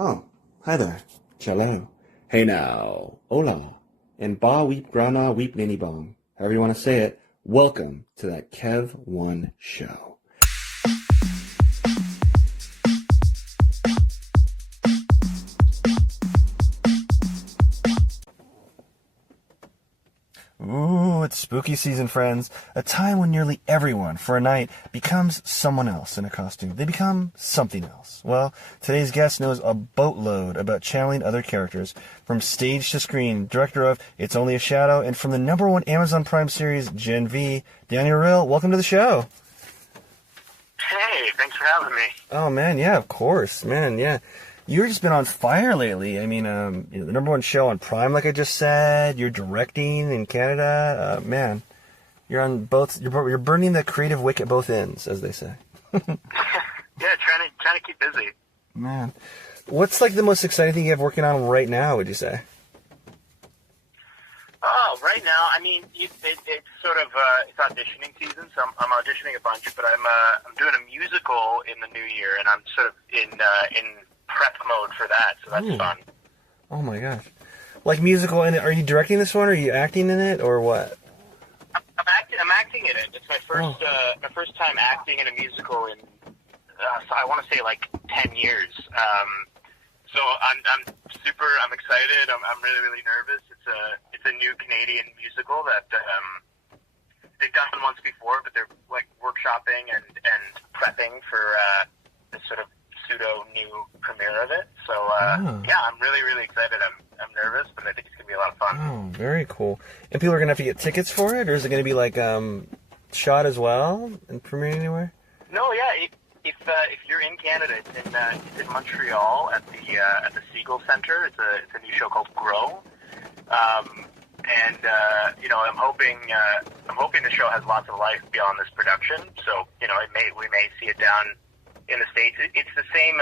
Oh, hi there. Cello. Hey now. Hola. And ba weep grana weep ninny bong. However you want to say it. Welcome to that Kev One show. Ooh, it's spooky season, friends. A time when nearly everyone, for a night, becomes someone else in a costume. They become something else. Well, today's guest knows a boatload about channeling other characters. From stage to screen, director of It's Only a Shadow, and from the #1 Amazon Prime series, Gen V, Daniel Reale, welcome to the show. Hey, thanks for having me. Oh, man, yeah, of course. Man, yeah. You've just been on fire lately. I mean, the #1 show on Prime, like I just said. You're directing in Canada. Man, you're on both. You're burning the creative wick at both ends, as they say. Yeah, trying to keep busy. Man, what's like the most exciting thing you have working on right now? Would you say? Oh, right now, I mean, it's sort of it's auditioning season, so I'm auditioning a bunch. But I'm doing a musical in the new year, and I'm sort of in prep mode for that, so that's fun. Oh my gosh. Like musical, and are you directing this one, or are you acting in it, or what? I'm acting in it. It's my first time acting in a musical in, so I want to say like 10 years. So I'm excited. I'm really nervous. It's a new Canadian musical that they've done once before, but they're like workshopping and prepping for this sort of pseudo new premiere of it. So yeah, I'm really excited. I'm nervous, but I think it's gonna be a lot of fun. Oh, very cool. And people are gonna have to get tickets for it, or is it gonna be like shot as well and premiere anywhere? No, yeah. If you're in Canada, it's in Montreal at the Seagull Centre. It's a new show called Grow. And I'm hoping the show has lots of life beyond this production. So we may see it down in the States. It's the same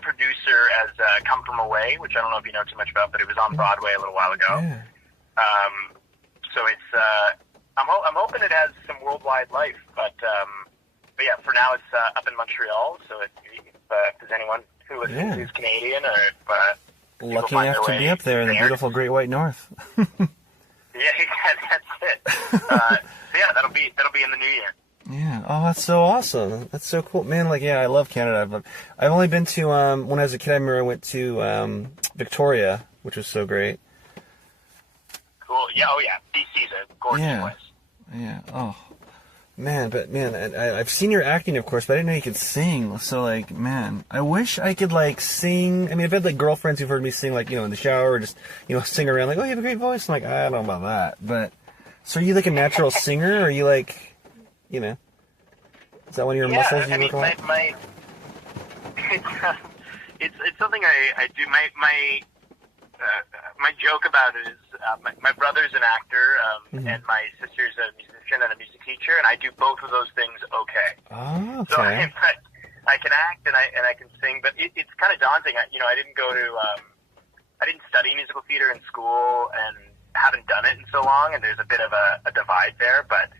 producer as Come From Away, which I don't know if you know too much about, but it was on Broadway a little while ago. Yeah. So it's I'm hoping it has some worldwide life, but yeah, for now it's up in Montreal. So if there's anyone who listens who's Canadian or lucky enough to be up there in the beautiful Great White North. Yeah, that's it. So yeah, that'll be in the new year. Yeah. Oh, that's so awesome. That's so cool, man. Like, yeah, I love Canada. I've only been to when I was a kid. I remember I went to Victoria, which was so great. Cool. Yeah. Oh, yeah. BC's a gorgeous place. Yeah. Oh, man. But man, I've seen your acting, of course, but I didn't know you could sing. So, like, man, I wish I could like sing. I mean, I've had like girlfriends who've heard me sing, like, in the shower, or just sing around, like, oh, you have a great voice. I'm like, I don't know about that. But so, are you like a natural singer, or are you like? Is that one of your muscles you work on? It's something I do. My joke about it is my brother's an actor, and my sister's a musician and a music teacher, and I do both of those things okay. Oh, okay. So I can act and I can sing, but it's kind of daunting. I didn't go to I didn't study musical theater in school and haven't done it in so long, and there's a bit of a divide there, but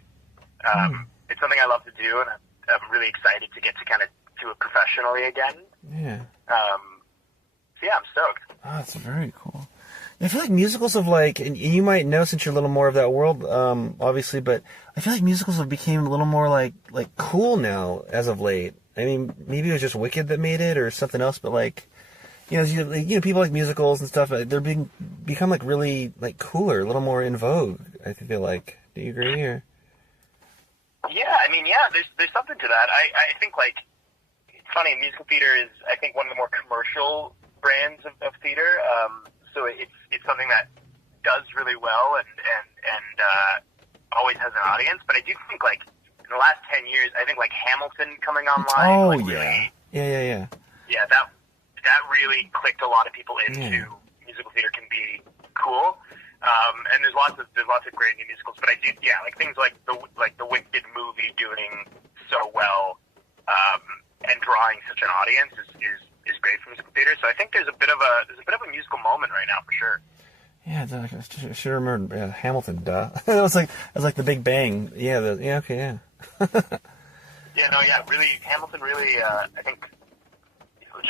it's something I love to do, and I'm really excited to get to kind of do it professionally again. Yeah. So yeah, I'm stoked. Oh, that's very cool. I feel like musicals have and you might know since you're a little more of that world, obviously, but I feel like musicals have become a little more like cool now as of late. I mean, maybe it was just Wicked that made it or something else, but people like musicals and stuff. They're become like really like cooler, a little more in vogue. I feel like. Do you agree? Or? Yeah, I mean, yeah, there's something to that. I think, like, it's funny, musical theater is, I think, one of the more commercial brands of theater. So it's something that does really well and always has an audience. But I do think, like, in the last 10 years, I think, like, Hamilton coming online. Oh, like, yeah. Really, Yeah. Yeah, that really clicked a lot of people into musical theater can be cool. And there's lots of great new musicals, but I do, like things like the Wicked movie doing so well, and drawing such an audience is great for musical theater. So I think there's a bit of a musical moment right now for sure. Yeah, I should remember Hamilton. Duh, that was like the Big Bang. Really, Hamilton really, I think,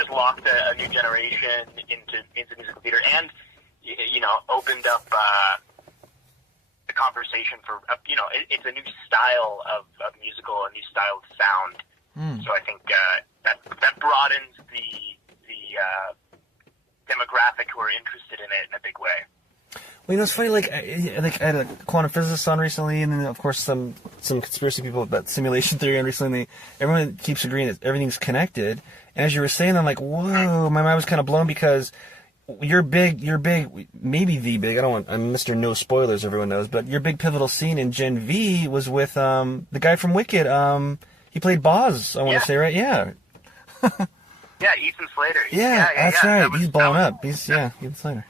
just locked a new generation into musical theater, and opened up the conversation for it's a new style of musical, a new style of sound. So I think that broadens the demographic who are interested in it in a big way. Well, it's funny. Like I had a quantum physicist on recently, and then of course some conspiracy people about simulation theory. And recently, everyone keeps agreeing that everything's connected. And as you were saying, I'm like, whoa, my mind was kind of blown because you're big, maybe the big. I'm Mr. No Spoilers. Everyone knows, but your big pivotal scene in Gen V was with the guy from Wicked. He played Boz. I want to say, right? Yeah. Yeah, Ethan Slater. Yeah, that's right. He's blowing up. Ethan Slater.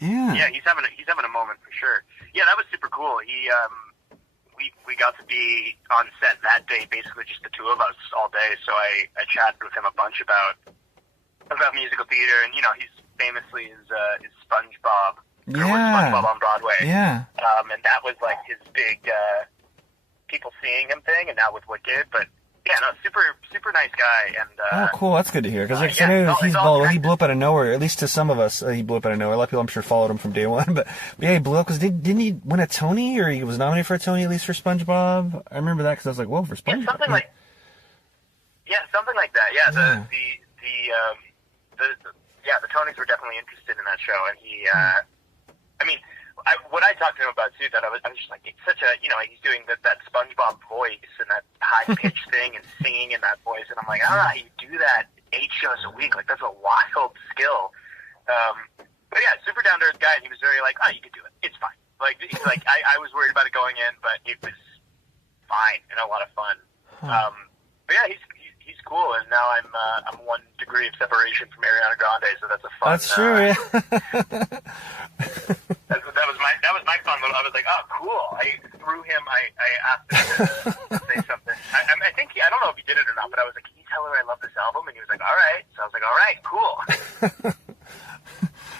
Yeah, he's having a moment for sure. Yeah, that was super cool. We got to be on set that day, basically just the two of us all day. So I chatted with him a bunch about musical theater, and he's famously is SpongeBob. Yeah. SpongeBob on Broadway. Yeah. And that was like his big people seeing him thing, and now with Wicked, but. Yeah, no, super nice guy, and cool. That's good to hear. Because I know he blew up out of nowhere. At least to some of us, he blew up out of nowhere. A lot of people, I'm sure, followed him from day one. But yeah, he blew up because didn't he win a Tony, or he was nominated for a Tony at least for SpongeBob? I remember that because I was like, whoa, for SpongeBob. Something like that. Yeah, the Tonys were definitely interested in that show, and he, what I talked to him about too, that I was just like, it's such a, he's doing that SpongeBob voice and that high pitched thing and singing in that voice, and I'm like, I don't know how you do that 8 shows a week. Like, that's a wild skill. But yeah, super down to earth guy, and he was very like, oh, you could do it. It's fine. Like, he's like, I was worried about it going in, but it was fine and a lot of fun. But yeah, he's cool, and now I'm 1 degree of separation from Ariana Grande, so that's a fun. That's true. Yeah. that was my fun little. I was like, oh, cool. Through him, I asked him to say something. I don't know if he did it or not, but I was like, can you tell her I love this album? And he was like, all right. So I was like, all right, cool.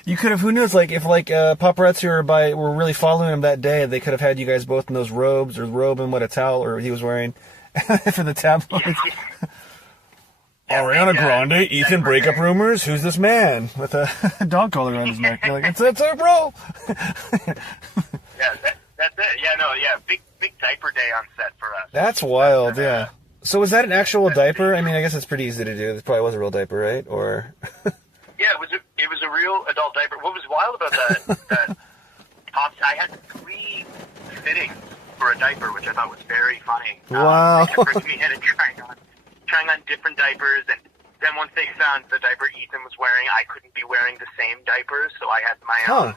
You could have, who knows, like, if, paparazzi were really following him that day, they could have had you guys both in those robes, or robe and a towel, or he was wearing, for the tabloids. Ariana Grande, Ethan breakup rumors, who's this man? With a dog collar around his neck. You're like, it's our bro! Yeah, that's it. Yeah, no, yeah, big diaper day on set for us. That's wild, yeah. So was that an actual diaper? I mean, I guess it's pretty easy to do. It probably was a real diaper, right? Or... Yeah, it was a real adult diaper. What was wild about that I had 3 fittings for a diaper, which I thought was very funny. Wow. They kept bringing me in and trying on different diapers, and then once they found the diaper Ethan was wearing, I couldn't be wearing the same diapers, so I had my own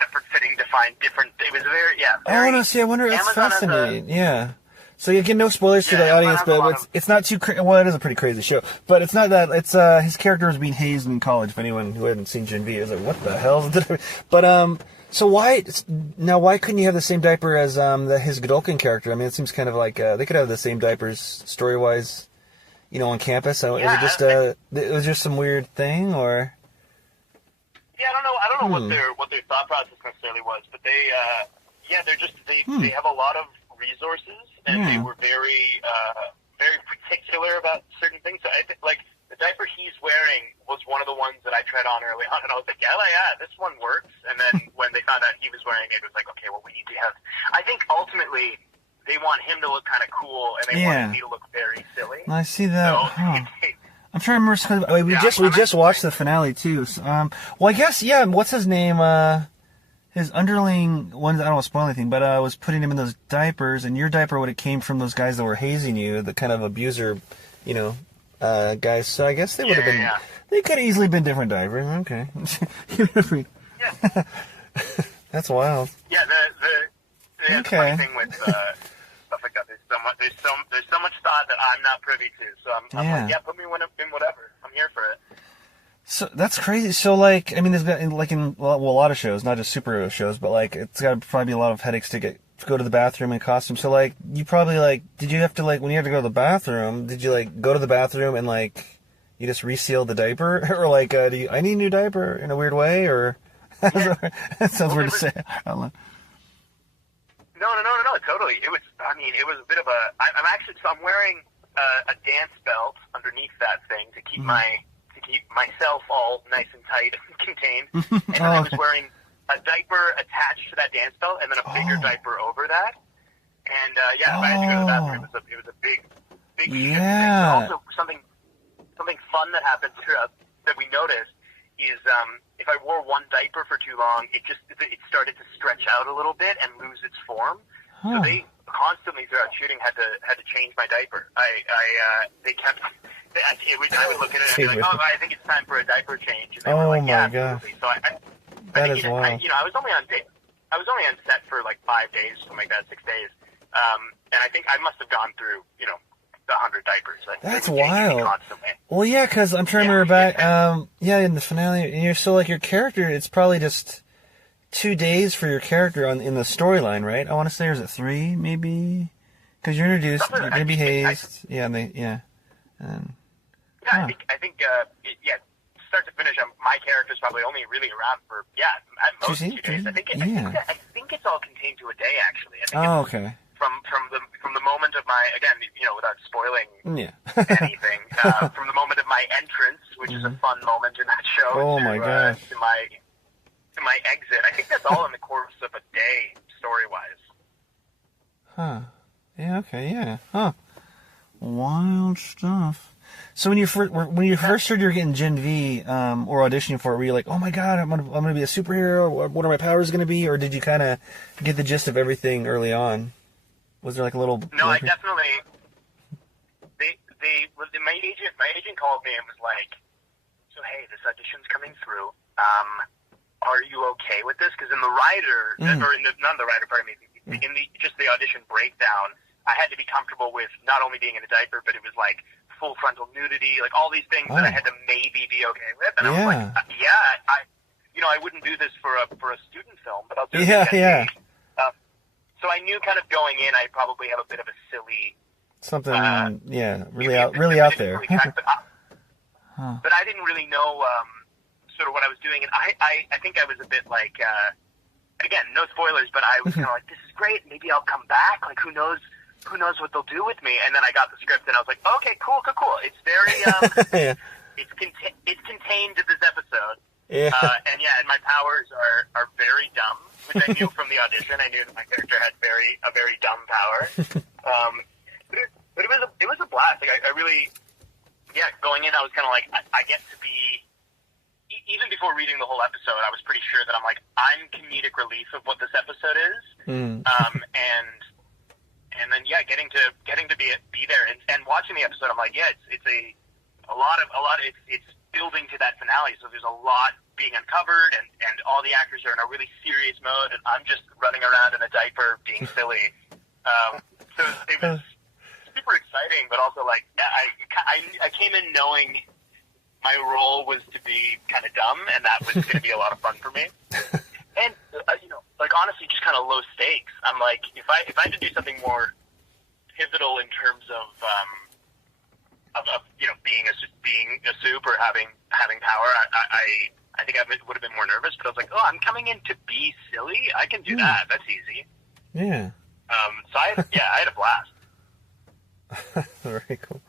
separate fitting to find different. It was very. I wonder. That's fascinating. Yeah. So you get no spoilers to the audience, but it's not too well, it is a pretty crazy show, but it's not that. It's his character was being hazed in college. If anyone who hadn't seen Gen V is like, what the hell? But so why couldn't you have the same diaper as his Godolkin character? I mean, it seems kind of like they could have the same diapers story wise. On campus. So yeah, it was just some weird thing, or? Yeah, I don't know what their thought process necessarily was, but they have a lot of resources, and they were very particular about certain things. So I think, like, the diaper he's wearing was one of the ones that I tried on early on, and I was like, yeah, this one works. And then when they found out he was wearing it, it was like, okay, well, we need to have. I think ultimately, they want him to look kind of cool, and they want me to look very silly. I see that. So, I'm trying to remember. We just watched the finale too. So, well, I guess What's his name? His underling one. I don't want to spoil anything, but was putting him in those diapers, and your diaper would have came from those guys that were hazing you, the kind of abuser, guys. So I guess they would have been. Yeah. They could have easily been different diapers. Okay. That's wild. Yeah. The funny thing with. Stuff like that. There's so much thought that I'm not privy to. So I'm like, put me in whatever. I'm here for it. So that's crazy. So there's been in a lot of shows, not just superhero shows, but it's got to probably be a lot of headaches to go to the bathroom in costume. So you probably did you have to when you had to go to the bathroom? Did you go to the bathroom and you just reseal the diaper, or I need a new diaper in a weird way, or that sounds weird to say. No, totally. It was a bit of a. I'm wearing a dance belt underneath that thing to keep myself all nice and tight and contained. And I was wearing a diaper attached to that dance belt, and then a bigger diaper over that. And if I had to go to the bathroom, it was a big shift. Yeah. Also, something fun that happened throughout that we noticed is if I wore one diaper for too long, it started to stretch out a little bit and lose its form. So they constantly throughout shooting had to change my diaper. I would look at it and be like, I think it's time for a diaper change. And they were like, yeah, absolutely. So that is wild. I was only on set for like 5 days, something like that, 6 days. And I think I must have gone through, 100 diapers. That's wild. Well, yeah, because I'm trying to remember back, in the finale, and you're still like your character, it's probably just 2 days for your character in the storyline, right? I want to say, or is it 3, maybe? Because you're introduced, you're going to be hazed. I think, start to finish, my character's probably only really around for, at most 2 days. I think it's all contained to a day, actually. I think okay. From the moment of my, again, without spoiling anything, from the moment of my entrance, which is a fun moment in that show, gosh. to my exit, I think that's all in the course of a day, story-wise. Huh. Yeah, okay, yeah. Huh. Wild stuff. So when you first heard you were getting Gen V or auditioning for it, were you like, oh my god, I'm gonna be a superhero? What are my powers gonna be? Or did you kind of get the gist of everything early on? Was there like a little? No, I definitely. My agent called me and was like, so hey, this audition's coming through. Are you okay with this? Because in the writer, not the writer, pardon me, in the audition breakdown, I had to be comfortable with not only being in a diaper, but it was like full frontal nudity, like all these things that I had to maybe be okay with. And I was like, I wouldn't do this for a student film, but I'll do it. Yeah. So I knew kind of going in, I'd probably have a bit of a silly something, really out there. But I didn't really know sort of what I was doing, and I think I was a bit like, again, no spoilers, but I was kind of like, this is great, maybe I'll come back. Like, who knows what they'll do with me? And then I got the script, and I was like, okay, cool. It's very, it's contained to this episode. And my powers are very dumb, which I knew from the audition. I knew that my character had a very dumb power. But it was a blast. Like I really, going in, I was kind of like, I get to be. Even before reading the whole episode, I was pretty sure that I'm comedic relief of what this episode is. And then getting to be there and watching the episode, I'm like, it's a lot. It's building to that finale, so there's a lot being uncovered, and all the actors are in a really serious mode, and I'm just running around in a diaper being silly. So it was super exciting, but also like I came in knowing my role was to be kind of dumb, and that was going to be a lot of fun for me. And honestly, just kind of low stakes. I'm like, if I had to do something more pivotal in terms of being a soup or having power, I think I would have been more nervous. But I was like, I'm coming in to be silly. I can do that. That's easy. Yeah. So I had a blast. Very cool.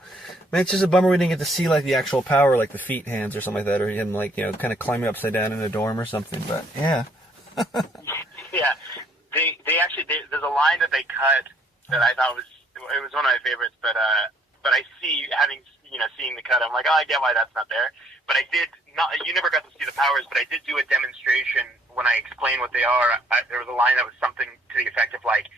Man, it's just a bummer we didn't get to see like the actual power, like the feet, hands, or something like that, or him kind of climbing upside down in a dorm or something. But yeah. Yeah. They actually there's a line that they cut that I thought was one of my favorites, but I seeing the cut, I'm like, I get why that's not there. But you never got to see the powers, but I did do a demonstration when I explained what they are. There was a line that was something to the effect of like,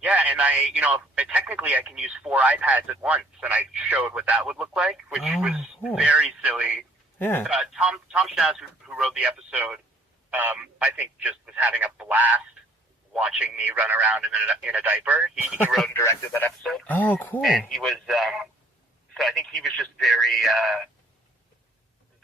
and technically I can use 4 iPads at once, and I showed what that would look like, which was very silly. Yeah. Tom Schnaz, who wrote the episode, I think just was having a blast watching me run around in a diaper. He wrote and directed that episode. Oh, cool. And he was, so I think he was just very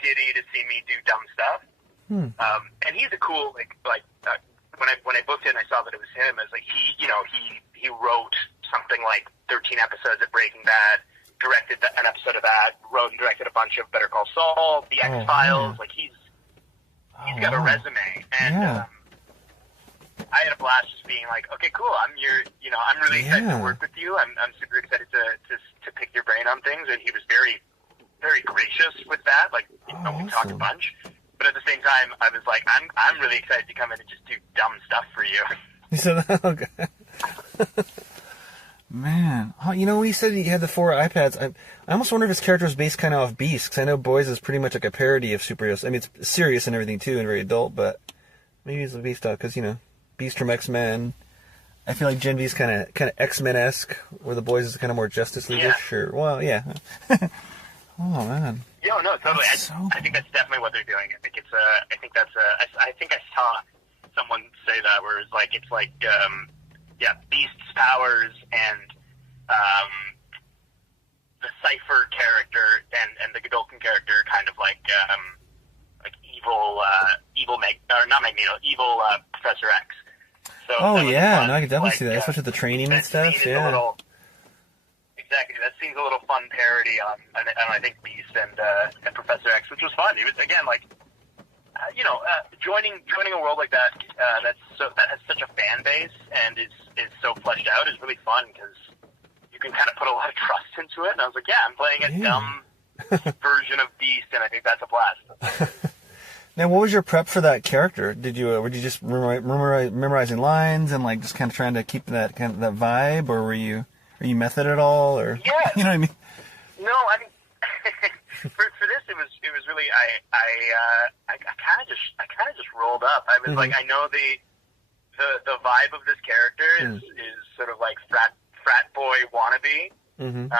giddy to see me do dumb stuff. And he's a cool, when I booked it and I saw that it was him, I was like, he wrote something like 13 episodes of Breaking Bad, directed an episode of that, wrote and directed a bunch of Better Call Saul, The X-Files. Like he's got a resume, and I had a blast just being like, okay, cool. I'm really excited to work with you. I'm super excited to pick your brain on things. And he was very, very gracious with that. Like, we talked a bunch. But at the same time, I was like, I'm really excited to come in and just do dumb stuff for you. He said, okay. Man. When he said he had the 4 iPads, I almost wonder if his character was based kind of off Beast, because I know Boys is pretty much like a parody of superheroes. I mean, it's serious and everything, too, and very adult, but maybe he's a Beast dog, because, Beast from X-Men. I feel like Gen V's kind of X-Men-esque, where the Boys is kind of more Justice League-ish, or, well, yeah. Oh, man. Yeah, no, totally. I think that's definitely what they're doing. I think I think I saw someone say that where it's like Beast's powers and the Cypher character and the Godolphin character kind of like evil Professor X. So no, I can definitely see that, especially with the training and stuff. Yeah. Exactly. That seems a little fun parody on I think Beast and Professor X, which was fun. It was again like joining a world like that that has such a fan base and is so fleshed out is really fun because you can kind of put a lot of trust into it. And I was like, yeah, I'm playing a dumb version of Beast, and I think that's a blast. Now, what was your prep for that character? Were you just memorizing lines and like just kind of trying to keep that vibe, or were you method at all, or yeah, you know what I mean? No, I mean for this it was really I kind of just rolled up. I was like, I know the vibe of this character is sort of like frat boy wannabe, and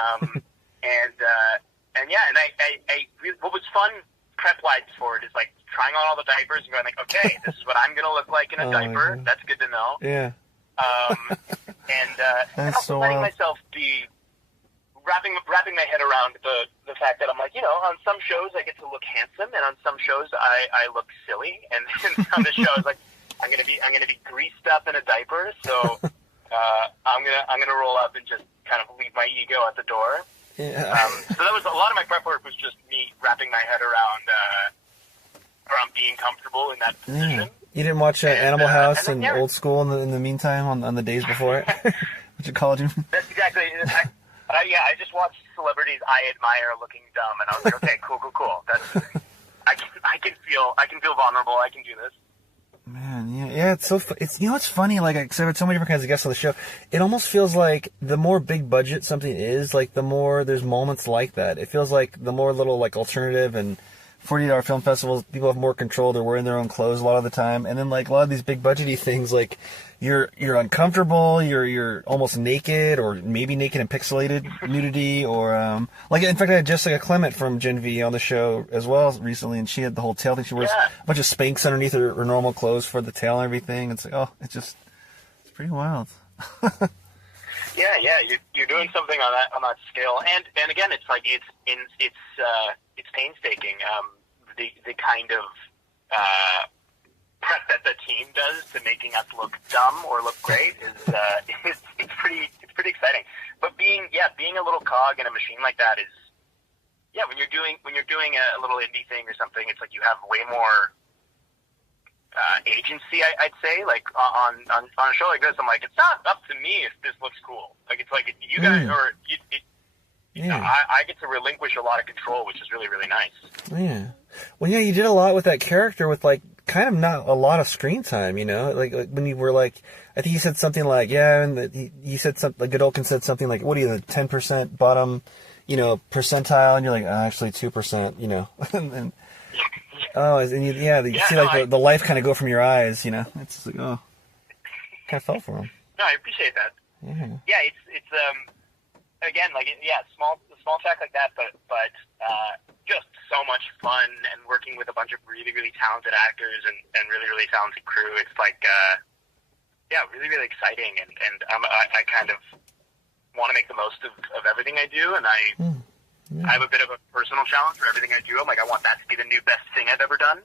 what was fun prep wise for it is like trying on all the diapers and going like, okay, this is what I'm gonna look like in a diaper. That's good to know. Yeah. And also letting myself be wrapping my head around the fact that I'm like, on some shows I get to look handsome, and on some shows I look silly, and on this show I was like, I'm gonna be greased up in a diaper, so I'm gonna roll up and just kind of leave my ego at the door. Yeah. So that was a lot of my prep work was just me wrapping my head around being comfortable in that position. You didn't watch Animal House and Old School in the meantime on the days before it? Which college? That's exactly. I just watched celebrities I admire looking dumb, and I was like, okay, cool. That's I can feel vulnerable. I can do this. Man, yeah, it's so. It's it's funny. Like, I've had so many different kinds of guests on the show. It almost feels like the more big budget something is, like the more there's moments like that. It feels like the more little like alternative and $40 film festivals, people have more control. They're wearing their own clothes a lot of the time, and then like a lot of these big budgety things, like you're uncomfortable, you're almost naked, or maybe naked and pixelated nudity, or like in fact I had Jessica Clement from Gen V on the show as well recently, and she had the whole tail thing. She wears a bunch of Spanx underneath her normal clothes for the tail and everything. It's like it's pretty wild. Yeah, you're doing something on that scale, and again, it's like it's painstaking. The kind of prep that the team does to making us look dumb or look great is it's pretty exciting. But being a little cog in a machine like that is when you're doing a little indie thing or something, it's like you have way more agency, I'd say. Like on a show like this, I'm like, it's not up to me if this looks cool. Like it's like you guys I get to relinquish a lot of control, which is really, really nice. Yeah. Well, yeah, you did a lot with that character with like kind of not a lot of screen time, like when you were like, I think he said something like, and he said something, like Godolphin said something like, what are you, the 10% bottom, percentile, and you're like, actually 2%, and you see like the life kind of go from your eyes, it's just like, kind of fell for him. No, I appreciate that. Yeah, it's again, like small track like that, but just so much fun, and working with a bunch of really, really talented actors and really, really talented crew. It's like really, really exciting, and I kind of want to make the most of everything I do, and I have a bit of a personal challenge for everything I do. I'm like, I want that to be the new best thing I've ever done.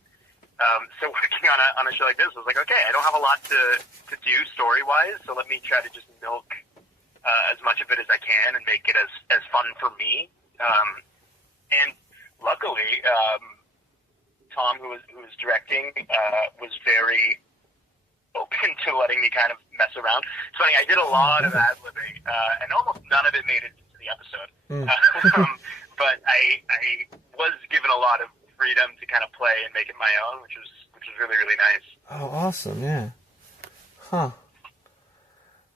So working on a show like this, I was like, okay, I don't have a lot to do story wise, so let me try to just milk as much of it as I can and make it as fun for me. And luckily, Tom, who was directing, was very open to letting me kind of mess around. It's funny, I did a lot of ad-libbing, and almost none of it made it into the episode. But I was given a lot of freedom to kind of play and make it my own, which was really, really nice. Oh, awesome, yeah. Huh.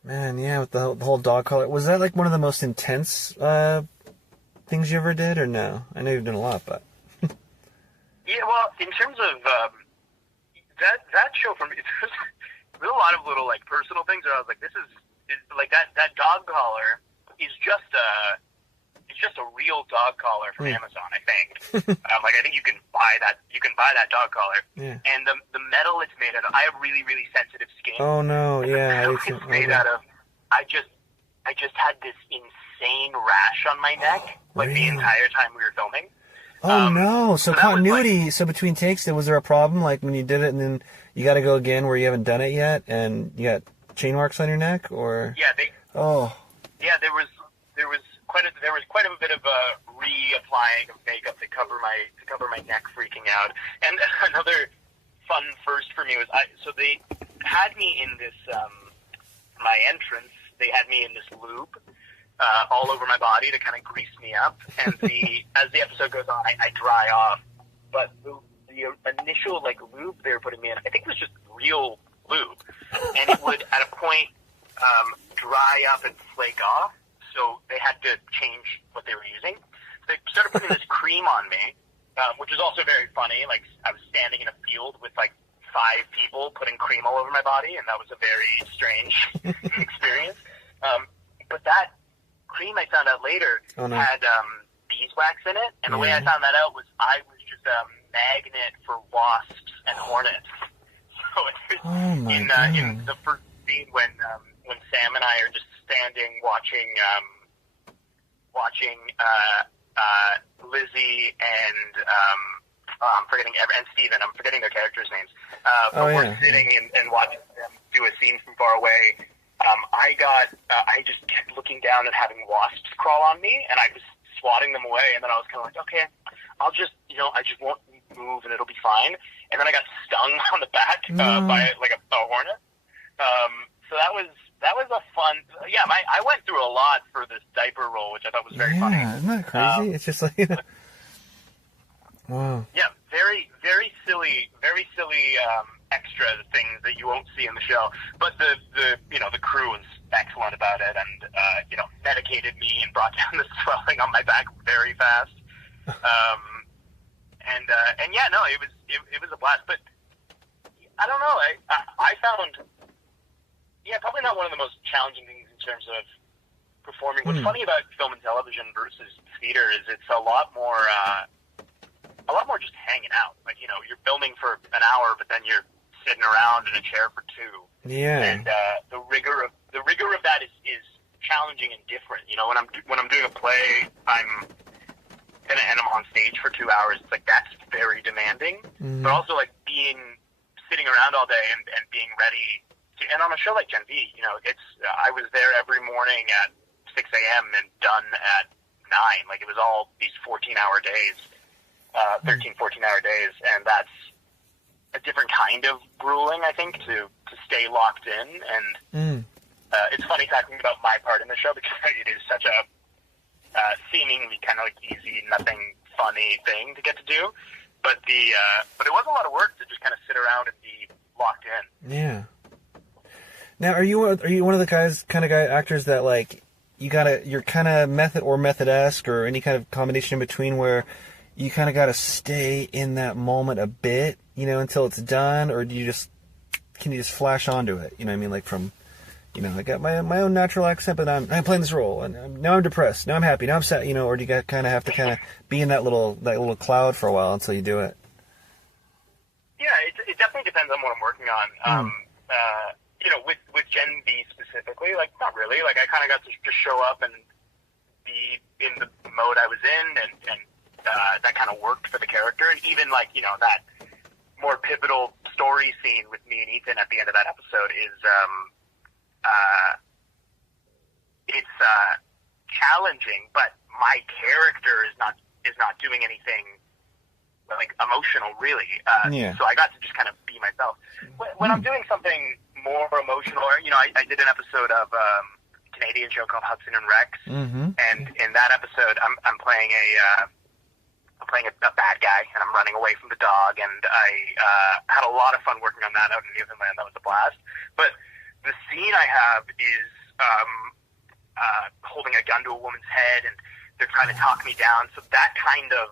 Man, yeah, with the whole dog collar. Was that like one of the most intense things you ever did, or no? I know you've done a lot, but... Yeah, well, in terms of that show for me, there's a lot of little like personal things where I was like, this is like that dog collar is just a real dog collar from Amazon, I think. Like I think you can buy that dog collar, and the metal it's made out of. I have really, really sensitive skin. Oh no, yeah. It's made out of. I just had this insane rash on my neck, like the entire time we were filming. Oh no! So continuity. So between takes, was there a problem? Like when you did it, and then you got to go again where you haven't done it yet, and you got chain marks on your neck, or yeah, yeah, there was quite a bit of reapplying of makeup to cover my neck freaking out. And another fun first for me was so they had me in this my entrance. They had me in this lube. All over my body to kind of grease me up, and as the episode goes on, I dry off. But the initial like lube they were putting me in, I think it was just real lube, and it would at a point dry up and flake off. So they had to change what they were using. They started putting this cream on me, which was also very funny. Like I was standing in a field with like 5 people putting cream all over my body, and that was a very strange experience. But that cream I found out later had beeswax in it, and the way I found that out was I was just a magnet for wasps and hornets. So it was in the first scene when Sam and I are just standing watching Lizzie and I'm forgetting and Steven. I'm forgetting their characters' names. But we're sitting and watching them do a scene from far away. I just kept looking down and having wasps crawl on me, and I was swatting them away, and then I was kind of like, okay, I just won't move, and it'll be fine. And then I got stung on the back by like a hornet. So that was a fun. Yeah, I went through a lot for this diaper role, which I thought was very funny. Yeah, isn't that crazy? It's just like, wow. Yeah, very, very silly, extra things that you won't see in the show. But the crew was excellent about it, and medicated me and brought down the swelling on my back very fast. And yeah, no, it was a blast. But I don't know. I found probably not one of the most challenging things in terms of performing. What's funny about film and television versus theater is it's a lot more just hanging out. Like you're filming for an hour, but then you're sitting around in a chair for 2. Yeah. And the rigor of that is challenging and different. When I'm doing a play, I'm on stage for 2 hours. It's like that's very demanding. But also like sitting around all day and being ready to. And on a show like Gen V, I was there every morning at 6 a.m. and done at 9. Like it was all these 14-hour days, 14-hour days, and that's a different kind of grueling, I think, to stay locked in. And it's funny talking about my part in the show because it is such a seemingly kind of like easy, nothing funny thing to get to do. But but it was a lot of work to just kind of sit around and be locked in. Yeah. Now, are you one of the kind of actors that like you're kind of method-esque or any kind of combination in between where you kind of got to stay in that moment a bit, until it's done, or can you just flash onto it? You know what I mean? Like from, I got my own natural accent, but I'm playing this role, and now I'm depressed, now I'm happy, now I'm sad, or do you kind of have to be in that little cloud for a while until you do it? Yeah, it definitely depends on what I'm working on. With Gen V specifically, like not really. Like I kind of got to just show up and be in the mode I was in, and that kind of worked for the character. And even like that more pivotal story scene with me and Ethan at the end of that episode is it's challenging, but my character is not doing anything like emotional really. So I got to just kind of be myself. When I'm doing something more emotional. Or, I did an episode of a Canadian show called Hudson Rex, and in that episode, I'm playing a bad guy, and I'm running away from the dog, and I had a lot of fun working on that out in Newfoundland. That was a blast. But the scene I have is holding a gun to a woman's head, and they're trying to talk me down. So that kind of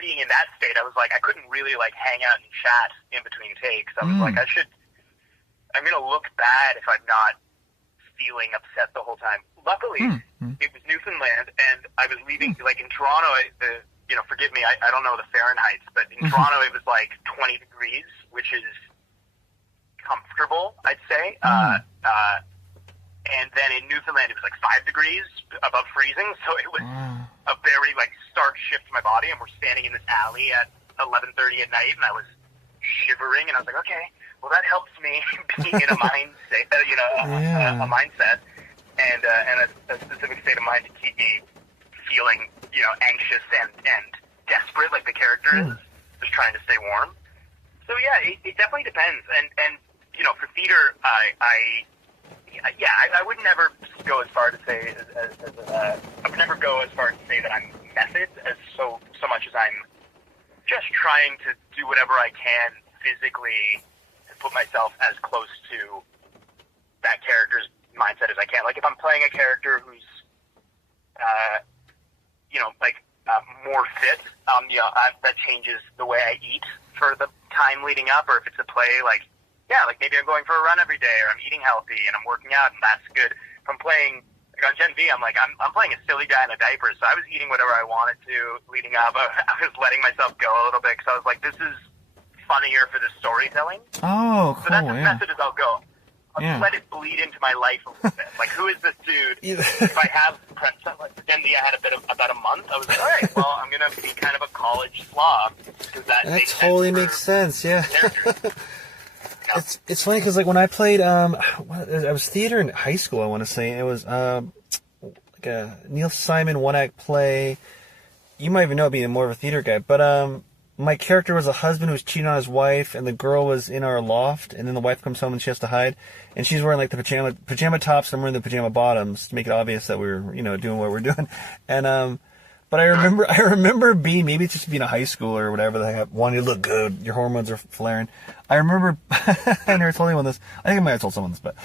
being in that state, I was like, I couldn't really hang out and chat in between takes. I was like, I'm going to look bad if I'm not feeling upset the whole time. Luckily, it was Newfoundland, and I was leaving, in Toronto, forgive me, I don't know the Fahrenheit, but in Toronto it was 20 degrees, which is comfortable, I'd say. And then in Newfoundland it was 5 degrees above freezing, so it was a very stark shift to my body, and we're standing in this alley at 11:30 at night, and I was shivering, and I was like, okay, well, that helps me being in a mindset, a mindset, and a specific state of mind to keep me feeling, anxious and desperate, like the character is, just trying to stay warm. So yeah, it definitely depends, and for theater, I would never go as far to say I would never go as far to say that I'm method as so much as I'm just trying to do whatever I can physically to put myself as close to that character's mindset as I can. Like if I'm playing a character who's more fit, that changes the way I eat for the time leading up, or if it's a play maybe I'm going for a run every day, or I'm eating healthy and I'm working out, and that's good. If I'm playing on Gen V, I'm playing a silly guy in a diaper, so I was eating whatever I wanted to leading up. I was letting myself go a little bit because I was like, this is funnier for the storytelling. Oh, cool. So that's as method as I'll go. I'll just let it bleed into my life a little bit. Who is this dude? If I have Gen V, I had about a month. I was like, all right, well, I'm gonna be kind of a college slob because that totally makes sense. Yeah. It's funny because when I played, I was theater in high school. I want to say it was a Neil Simon one-act play. You might even know being more of a theater guy, but my character was a husband who was cheating on his wife, and the girl was in our loft, and then the wife comes home and she has to hide, and she's wearing the pajama tops, and I'm wearing the pajama bottoms to make it obvious that we're doing what we're doing, and But I remember being, maybe it's just being a high schooler or whatever, they have wanting to look good, your hormones are flaring. I remember, I never told anyone this, I think I might have told someone this, but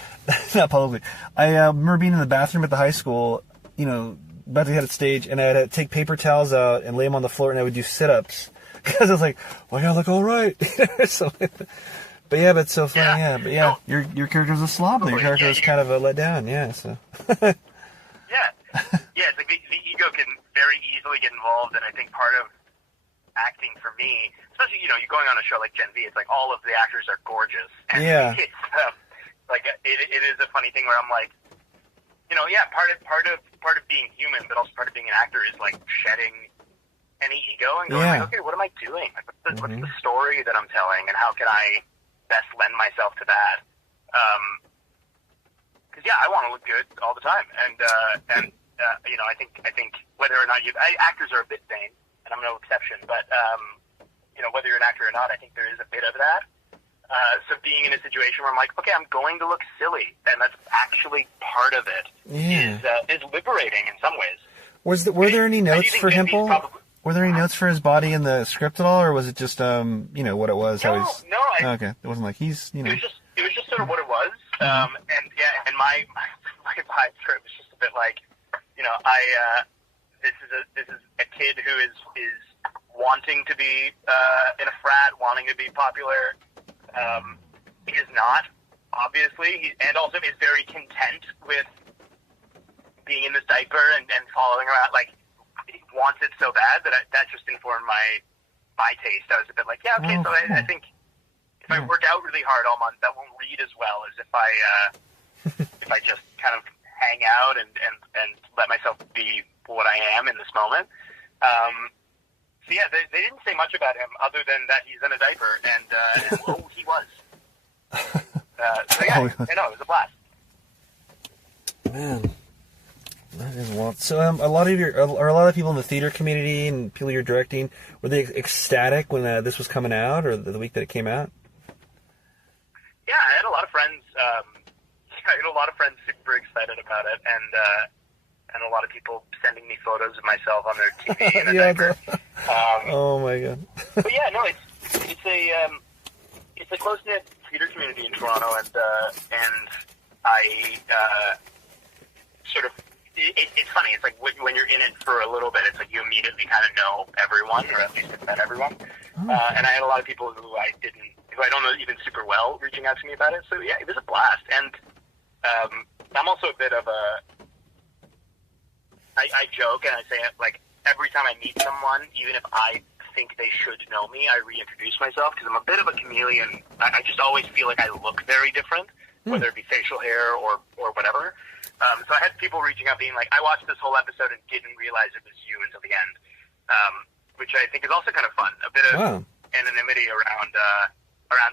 not publicly. I remember being in the bathroom at the high school, about to hit a stage, and I had to take paper towels out and lay them on the floor, and I would do sit-ups, because I was like, well, I gotta look all right. But yeah, but it's so funny, yeah. But yeah, your character was a slob, your character was kind of a let down, yeah, so. Yeah, it's the ego can very easily get involved, and I think part of acting for me, especially you're going on a show like Gen V, it's all of the actors are gorgeous, and it's it is a funny thing where I'm like, part of being human, but also part of being an actor is shedding any ego and going okay, what am I doing? What's the story that I'm telling, and how can I best lend myself to that? Because I want to look good all the time, and I think whether or not actors are a bit vain, and I'm no exception, but whether you're an actor or not, I think there is a bit of that. So being in a situation where I'm like, okay, I'm going to look silly, and that's actually part of it, is liberating in some ways. Were there any notes for Himple? Were there any notes for his body in the script at all, or was it just what it was? No, okay, it wasn't like he's It was just sort of what it was, and my vibe for it was just a bit like, this is a kid who is wanting to be in a frat, wanting to be popular. He is not, obviously, and also is very content with being in this diaper and following around. He wants it so bad that that just informed my taste. I was a bit like, yeah, okay, I think if I work out really hard all month, that won't read as well as if I just kind of hang out and let myself be what I am in this moment. So yeah, they didn't say much about him other than that he's in a diaper, and he was. So yeah, it was a blast. Man, that is wild. So a lot of people in the theater community and people you're directing, were they ecstatic when this was coming out, or the week that it came out? Yeah, I friends. I had a lot of friends super excited about it, and a lot of people sending me photos of myself on their TV in a diaper. Oh my god. But yeah, no, it's a close knit theater community in Toronto, and I sort of. It's funny. It's like when you're in it for a little bit, it's like you immediately kind of know everyone, or at least have met everyone. And I had a lot of people who I don't know even super well, reaching out to me about it. So yeah, it was a blast. And I'm also a bit of I joke and I say, like, every time I meet someone, even if I think they should know me, I reintroduce myself, because I'm a bit of a chameleon. I just always feel like I look very different, whether it be facial hair or whatever. So I had people reaching out being like, I watched this whole episode and didn't realize it was you until the end, which I think is also kind of fun. A bit of anonymity around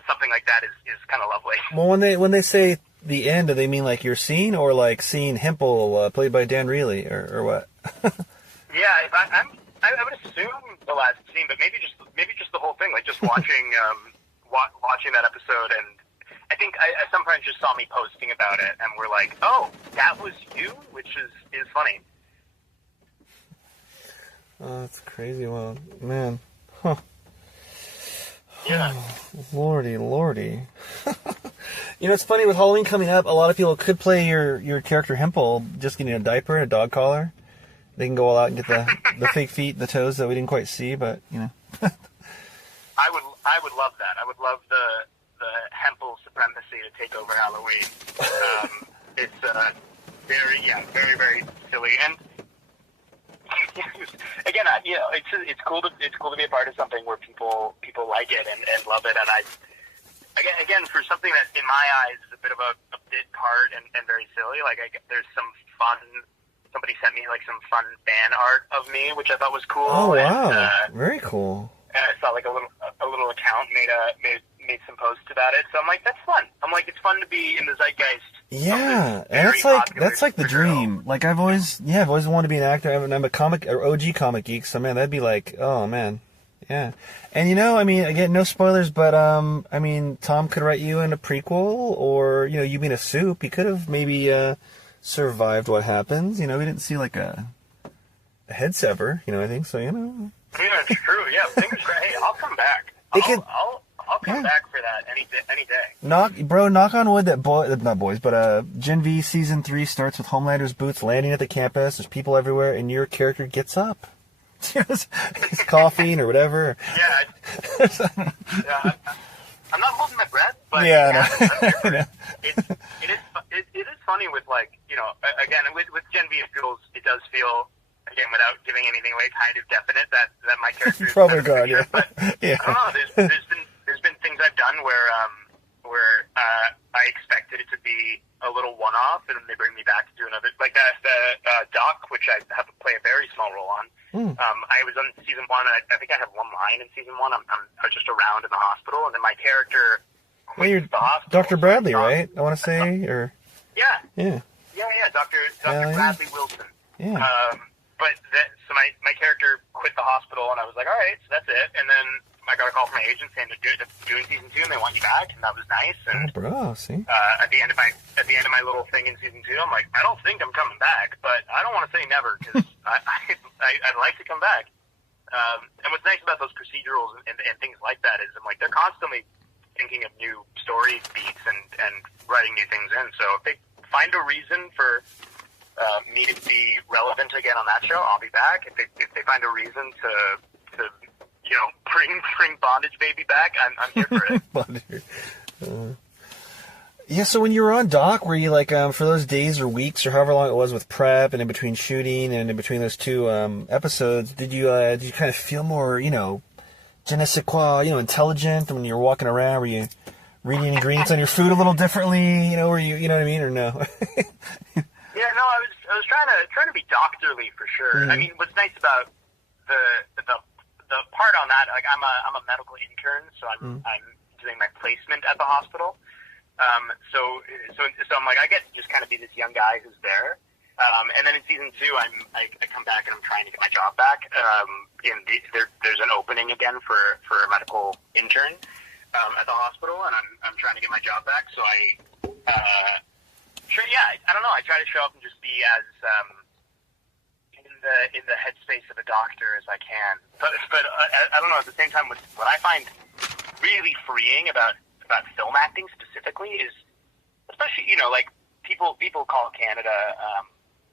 something like that is kind of lovely. Well, when they say the end, do they mean like your scene, or like seeing Hempel played by Dan Reale, or what? Yeah, I would assume the last scene, but maybe just the whole thing, like just watching watching that episode. And I think some friends just saw me posting about it and were like, "Oh, that was you," which is funny. Oh, that's crazy. Well, man, huh? Yeah. Oh, lordy. You know, it's funny with Halloween coming up. A lot of people could play your character Hempel just getting a diaper and a dog collar. They can go all out and get the fake feet, the toes that we didn't quite see, but you know. I would love that. I would love the Hempel supremacy to take over Halloween. It's very, very silly. And again, it's cool to be a part of something where people like it and love it. And again, for something that in my eyes is a bit of a bit part and very silly, like there's some fun. Somebody sent me like some fun fan art of me, which I thought was cool. Oh wow, and, very cool. And I saw like a little account made some posts about it. So I'm like, that's fun. I'm like, it's fun to be in the zeitgeist. Yeah, and that's like the dream. Like I've always wanted to be an actor. I'm a comic or OG comic geek, so man, that'd be like, oh man, yeah. And you know, I mean, again, no spoilers, but I mean, Tom could write you in a prequel, or you know, you being a soup, he could have maybe survived what happens. You know, we didn't see like a head sever. You know, I think so. You know. Yeah, it's true. Yeah, things. Hey, I'll come back. I'll come back for that any day. Knock on wood that Gen V Season 3 starts with Homelander's boots landing at the campus. There's people everywhere, and your character gets up. He's coughing or whatever. Yeah. I'm not holding my breath, but it is funny with, like, you know, again, with Gen V, it does feel, again, without giving anything away, kind of definite that my character is probably God, yeah. But yeah. I don't know. There's been things I've done where I expected it to be a little one-off, and they bring me back to do another, like the Doc, which I have to play a very small role on. I was on season 1, and I think I had one line in season 1. I was just around in the hospital, and then my character quits the hospital. Dr. Bradley, right? I want to say, or yeah, Dr. Bradley Wilson. Yeah. So my character quit the hospital, and I was like, all right, so that's it. And then I got a call from my agent saying they're doing season 2, and they want you back, and that was nice. And see. At the end of my little thing in season 2, I'm like, I don't think I'm coming back, but I don't want to say never, because I'd like to come back. And what's nice about those procedurals and things like that is, I'm like, they're constantly thinking of new story beats and writing new things in. So if they find a reason for me to be relevant again on that show, I'll be back. If they find a reason to you know, bring Bondage Baby back, I'm here for it. Bondage. Yeah, so when you were on Doc, were you like, for those days or weeks or however long it was with prep and in between shooting and in between those two episodes, did you kind of feel more, you know, je ne sais quoi, you know, intelligent when you were walking around? Were you reading ingredients on your food a little differently? You know, were you know what I mean, or no? Yeah, no, I was trying to be doctorly for sure. I mean, what's nice about the part on that, like I'm a medical intern, so I'm doing my placement at the hospital. So I'm like, I get to just kind of be this young guy who's there. And then in season 2, I come back and I'm trying to get my job back. There's an opening again for a medical intern at the hospital, and I'm trying to get my job back. So Sure, yeah. I don't know. I try to show up and just be as in the headspace of a doctor as I can. But I don't know. At the same time, what I find really freeing about film acting specifically is, especially like people call Canada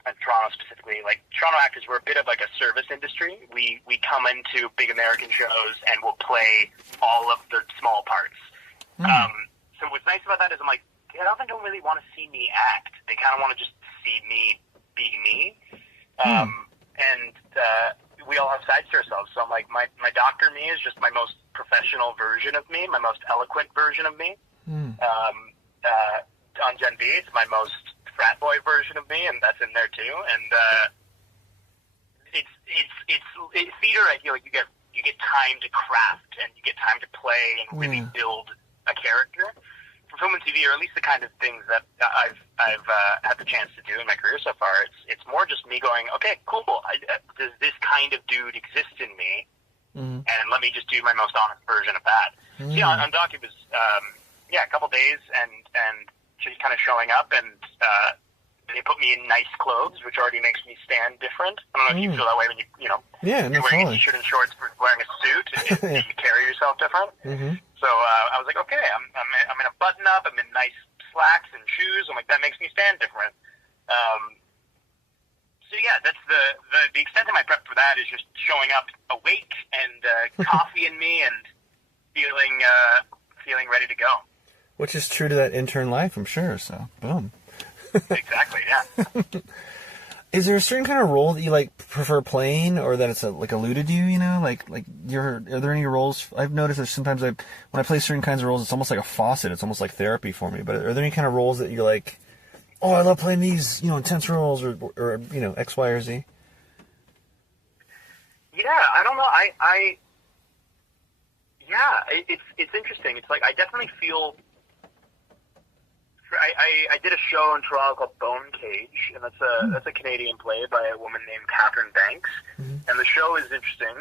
and Toronto specifically, like Toronto actors, we're a bit of like a service industry. We come into big American shows and we'll play all of the small parts. So what's nice about that is I'm like, they often don't really want to see me act. They kind of want to just see me be me. And we all have sides to ourselves. So I'm like, my doctor me is just my most professional version of me, my most eloquent version of me. On Gen B, it's my most frat boy version of me, and that's in there too. And it's theater. I feel like you get time to craft and you get time to play and really build a character. For film and TV, or at least the kind of things that I've had the chance to do in my career so far, it's more just me going, okay, cool. Does this kind of dude exist in me? And let me just do my most honest version of that. So, yeah, on Doc, it was a couple days, and just kind of showing up, and they put me in nice clothes, which already makes me stand different. I don't know if you feel that way when you're wearing a t-shirt and shorts versus wearing a suit. You carry yourself different. So I was like, okay, I'm in a button up. I'm in nice slacks and shoes. I'm like, that makes me stand different. So yeah, that's the extent of my prep for that is just showing up awake and coffee in me and feeling ready to go. Which is true to that intern life, I'm sure. So, boom. Exactly, yeah. Is there a certain kind of role that you like prefer playing, or that it's eluded you? Are there any roles? I've noticed that sometimes when I play certain kinds of roles, it's almost like a faucet. It's almost like therapy for me. But are there any kind of roles that you're like, oh, I love playing these, intense roles, or X, Y, or Z? Yeah, I don't know. It's interesting. It's like I definitely feel. I did a show in Toronto called Bone Cage, and that's a Canadian play by a woman named Catherine Banks. And the show is interesting.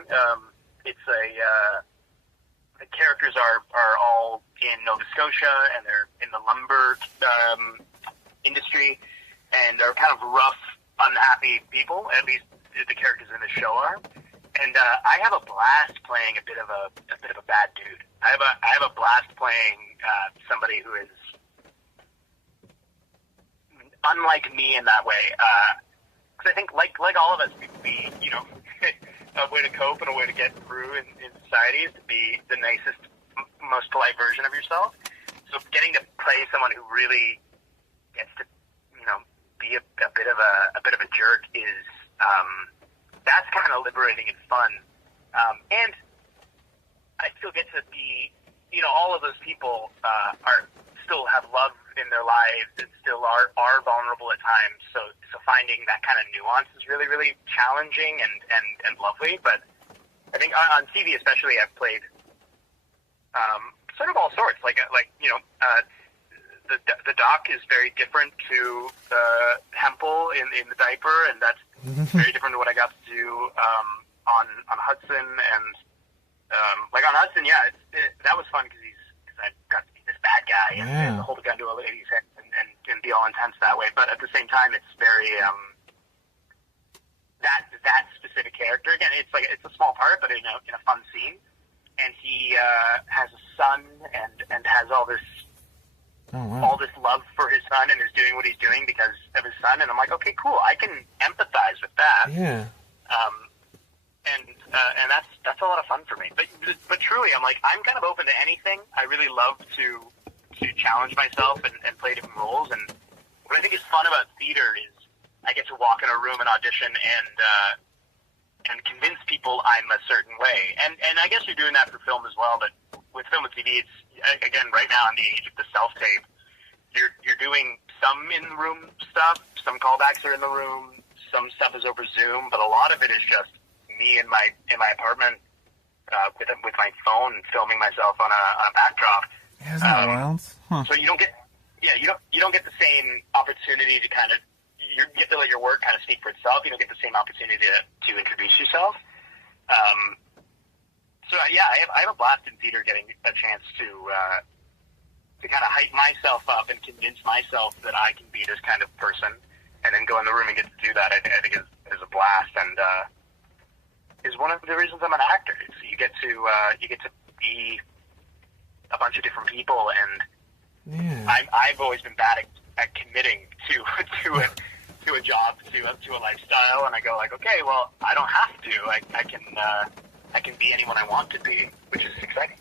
It's the characters are all in Nova Scotia, and they're in the lumber industry, and are kind of rough, unhappy people. At least the characters in the show are. And I have a blast playing a bit of a bad dude. I have a blast playing somebody who is unlike me in that way, because I think, like all of us, we a way to cope and a way to get through in society is to be the nicest, most polite version of yourself. So getting to play someone who really gets to, be a bit of a jerk is that's kind of liberating and fun, and I still get to be, all of those people still have love in their lives and still are vulnerable at times. So finding that kind of nuance is really, really challenging and lovely. But I think on TV especially, I've played sort of all sorts. The doc is very different to Hempel in the diaper, and that's very different to what I got to do on Hudson. And on Hudson, that was fun because I got to be this bad guy and hold a gun to a lady's head and be all intense that way. But at the same time, it's very that specific character. Again, it's a small part, but in a fun scene. And he has a son and has all this love for his son and is doing what he's doing because of his son. And I'm like, okay, cool. I can empathize with that. Yeah. And that's a lot of fun for me. But truly, I'm like, I'm kind of open to anything. I really love to challenge myself and play different roles. And what I think is fun about theater is I get to walk in a room and audition and convince people I'm a certain way. And I guess you're doing that for film as well. But with film and TV, it's again right now in the age of the self tape. You're doing some in the room stuff. Some callbacks are in the room. Some stuff is over Zoom, but a lot of it is just me in my apartment with my phone filming myself on a backdrop. Yeah, isn't that wild? Huh. So you don't get the same opportunity to kind of you get to let your work kind of speak for itself. You don't get the same opportunity to introduce yourself. So I have a blast in theater getting a chance to kind of hype myself up and convince myself that I can be this kind of person, and then go in the room and get to do that. I think is a blast, and is one of the reasons I'm an actor. So you get to be a bunch of different people, and I've always been bad at committing to a job, to a lifestyle, and I go like, okay, well, I don't have to. I can be anyone I want to be, which is exciting.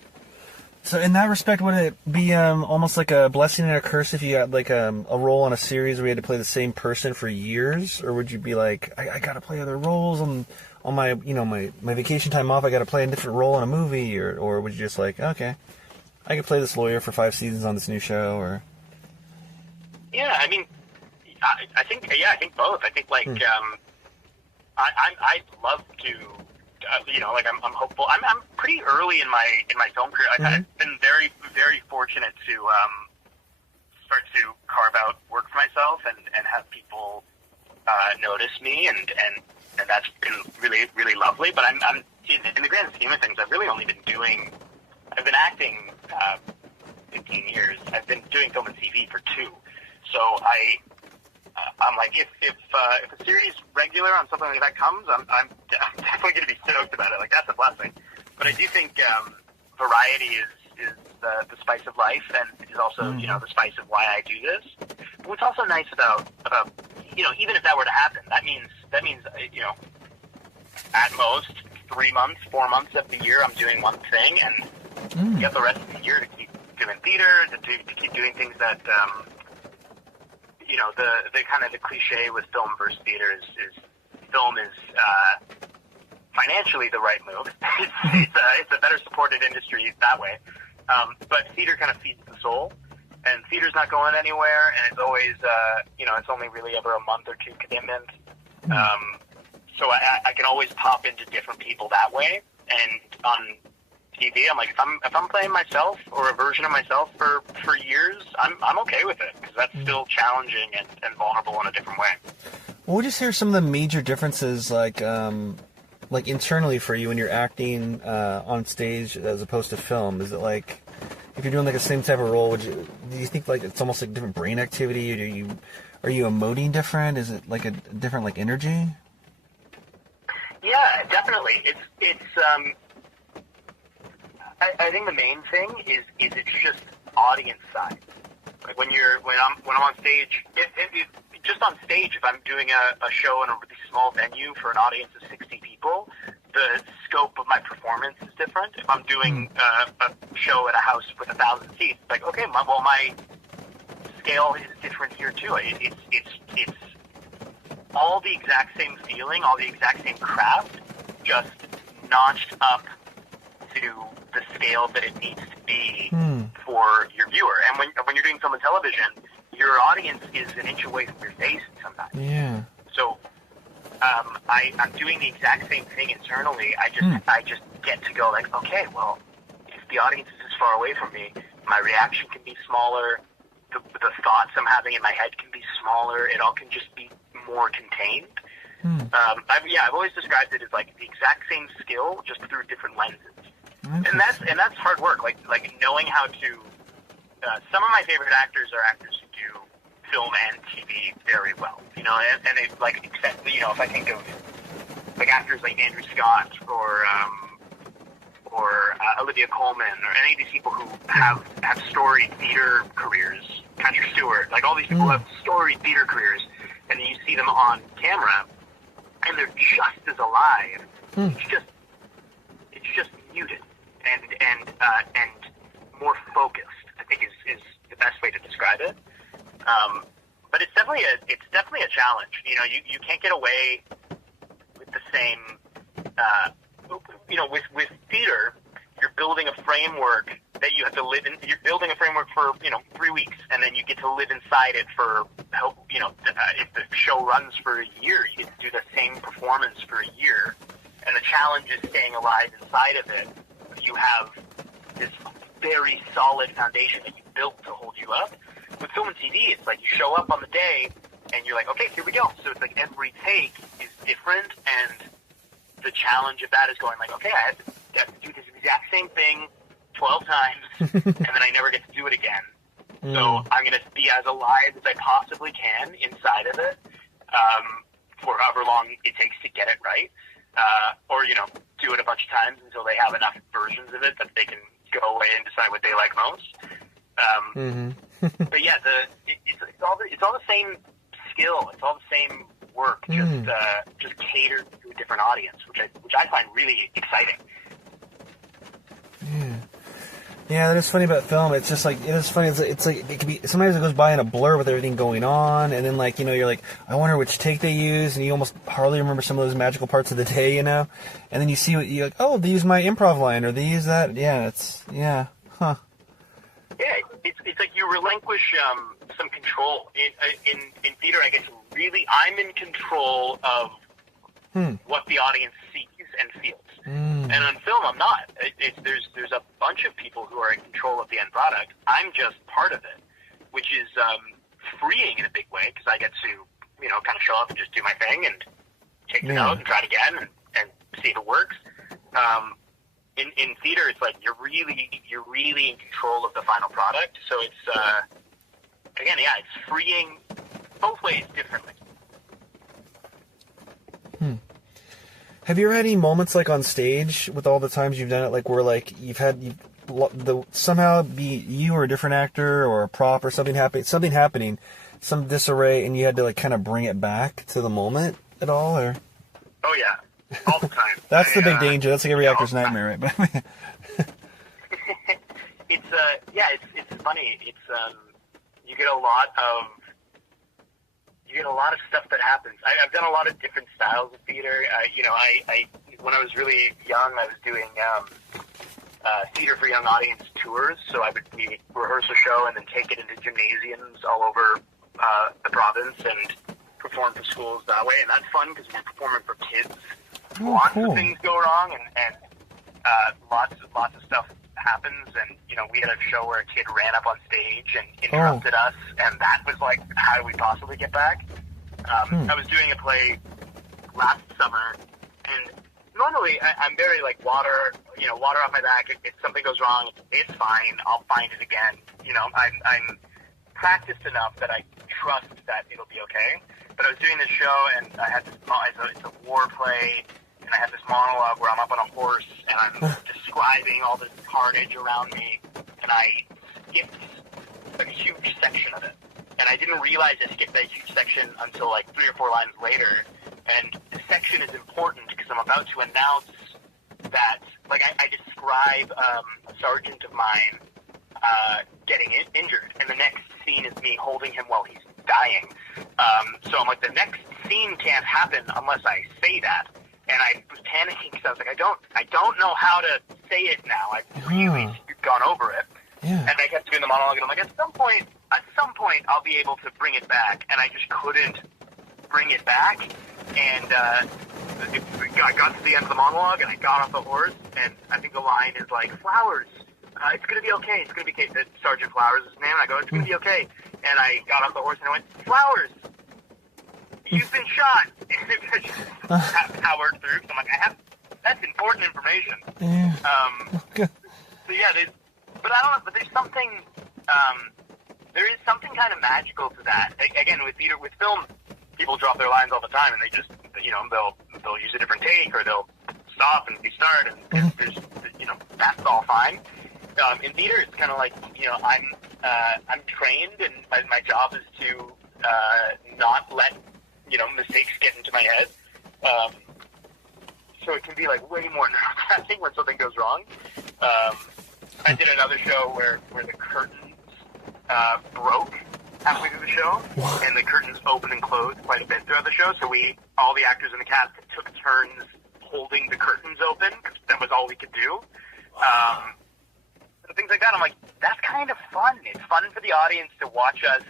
So in that respect, would it be almost like a blessing and a curse if you got like a role on a series where you had to play the same person for years, or would you be like, I got to play other roles on my my vacation time off, I got to play a different role in a movie, or would you just like, okay, I could play this lawyer for 5 seasons on this new show, or? Yeah, I mean, I think both. I think like I'd love to. I'm hopeful. I'm pretty early in my film career. I've been very, very fortunate to start to carve out work for myself and have people notice me, and that's been really, really lovely. But I'm in the grand scheme of things, I've really only been acting 15 years. I've been doing film and TV for 2. So I'm like, if a series regular on something like that comes, I'm definitely going to be stoked about it. Like, that's a blessing. But I do think variety is the spice of life, and is also the spice of why I do this. But what's also nice about even if that were to happen, that means at most 3 months, 4 months of the year I'm doing one thing, and you get the rest of the year to keep doing theater, to keep doing things that. The kind of the cliche with film versus theater is film is financially the right move. It's a better supported industry that way. But theater kind of feeds the soul, and theater's not going anywhere, and it's always it's only really ever a month or 2 commitment. So I can always pop into different people that way, and on TV, I'm like, if I'm playing myself or a version of myself for years, I'm okay with it, because that's still challenging and vulnerable in a different way. What would you say are some of the major differences, like internally for you when you're acting on stage as opposed to film? Is it like, if you're doing like the same type of role, do you think like it's almost like different brain activity? Are you emoting different? Is it like a different like energy? Yeah, definitely. It's I think the main thing is it's just audience side. Like when I'm on stage, if just on stage, if I'm doing a show in a really small venue for an audience of 60 people, the scope of my performance is different. If I'm doing a show at a house with 1,000 seats, it's like, okay, my scale is different here too. It's all the exact same feeling, all the exact same craft, just notched up to the scale that it needs to be for your viewer. And when you're doing film and television, your audience is an inch away from your face sometimes. Yeah. So I'm doing the exact same thing internally. I just get to go like, okay, well, if the audience is this far away from me, my reaction can be smaller. The thoughts I'm having in my head can be smaller. It all can just be more contained. I've always described it as like the exact same skill, just through different lenses. And that's hard work. Like knowing how to. Some of my favorite actors are actors who do film and TV very well. And it's like, except if I think of like actors like Andrew Scott or Olivia Colman, or any of these people who have storied theater careers, Patrick Stewart, like all these people have storied theater careers, and then you see them on camera, and they're just as alive. It's just muted and more focused, I think is the best way to describe it. But it's definitely a challenge. You can't get away with the same. With theater, you're building a framework that you have to live in. You're building a framework for 3 weeks, and then you get to live inside it for if the show runs for a year, you get to do the same performance for a year. And the challenge is staying alive inside of it. You have this very solid foundation that you built to hold you up. With film and TV, it's like you show up on the day, and you're like, okay, here we go. So it's like every take is different, and the challenge of that is going like, okay, I have to do this exact same thing 12 times, and then I never get to do it again. So I'm going to be as alive as I possibly can inside of it, for however long it takes to get it right. Or, do it a bunch of times until they have enough versions of it that they can go away and decide what they like most. But yeah, it's all the same skill. It's all the same work, just catered to a different audience, which I find really exciting. Yeah, that is funny about film. It's just like, it is funny. It's like, it can be, sometimes it goes by in a blur with everything going on, and then like, you're like, I wonder which take they use, and you almost hardly remember some of those magical parts of the day, and then you see what you're like, oh, they use my improv line, or they use that. Yeah, Yeah, it's like you relinquish some control. In theater, I guess I'm in control of what the audience sees and feels. And on film, I'm not. There's a bunch of people who are in control of the end product. I'm just part of it, which is freeing in a big way, because I get to, kind of show up and just do my thing and take the note and try it again and see if it works. In theater, it's like you're really in control of the final product. So it's it's freeing both ways differently. Have you ever had any moments like on stage with all the times you've done it, like where like somehow be you or a different actor or a prop or something happening, some disarray, and you had to like kind of bring it back to the moment at all, or? Oh yeah, all the time. That's the big danger. That's like every actor's nightmare, right? It's funny. You get a lot of stuff that happens. I've done a lot of different styles of theater. I when I was really young, I was doing theater for young audience tours. So I would rehearse a show and then take it into gymnasiums all over the province and perform for schools that way. And that's fun because we're performing for kids. Lots of things go wrong, and lots of stuff happens. And we had a show where a kid ran up on stage and interrupted us, and that was like, how do we possibly get back? I was doing a play last summer, and normally I'm very like water off my back. If something goes wrong, it's fine. I'll find it again. I'm practiced enough that I trust that it'll be okay. But I was doing this show, and I had this. It's a war play. And I had this monologue where I'm up on a horse and I'm describing all this carnage around me, and I skipped a huge section of it. And I didn't realize I skipped that huge section until like 3 or 4 lines later. And the section is important because I'm about to announce that, like, I describe a sergeant of mine getting injured, and the next scene is me holding him while he's dying. So I'm like, the next scene can't happen unless I say that. And I was panicking because I was like, I don't know how to say it now. I've really gone over it. Yeah. And I kept doing the monologue, and I'm like, at some point, I'll be able to bring it back. And I just couldn't bring it back. And I got to the end of the monologue, and I got off the horse, and I think the line is like, Flowers, it's going to be okay. It's going to be okay. Sergeant Flowers is his name. And I go, it's going to be okay. And I got off the horse, and I went, Flowers, you've been shot. And it just powered through. So I'm like, that's important information. Yeah. So yeah, but I don't know. But there's something. There is something kind of magical to that. Again, with theater, with film, people drop their lines all the time, and they just, they'll use a different take, or they'll stop and restart, and there's, that's all fine. In theater, it's kind of like, I'm trained, and my job is to not let mistakes get into my head. So it can be like way more nerve-wracking when something goes wrong. I did another show where the curtains broke halfway through the show, and the curtains opened and closed quite a bit throughout the show. So all the actors in the cast took turns holding the curtains open, because that was all we could do. So things like that, I'm like, that's kind of fun. It's fun for the audience to watch us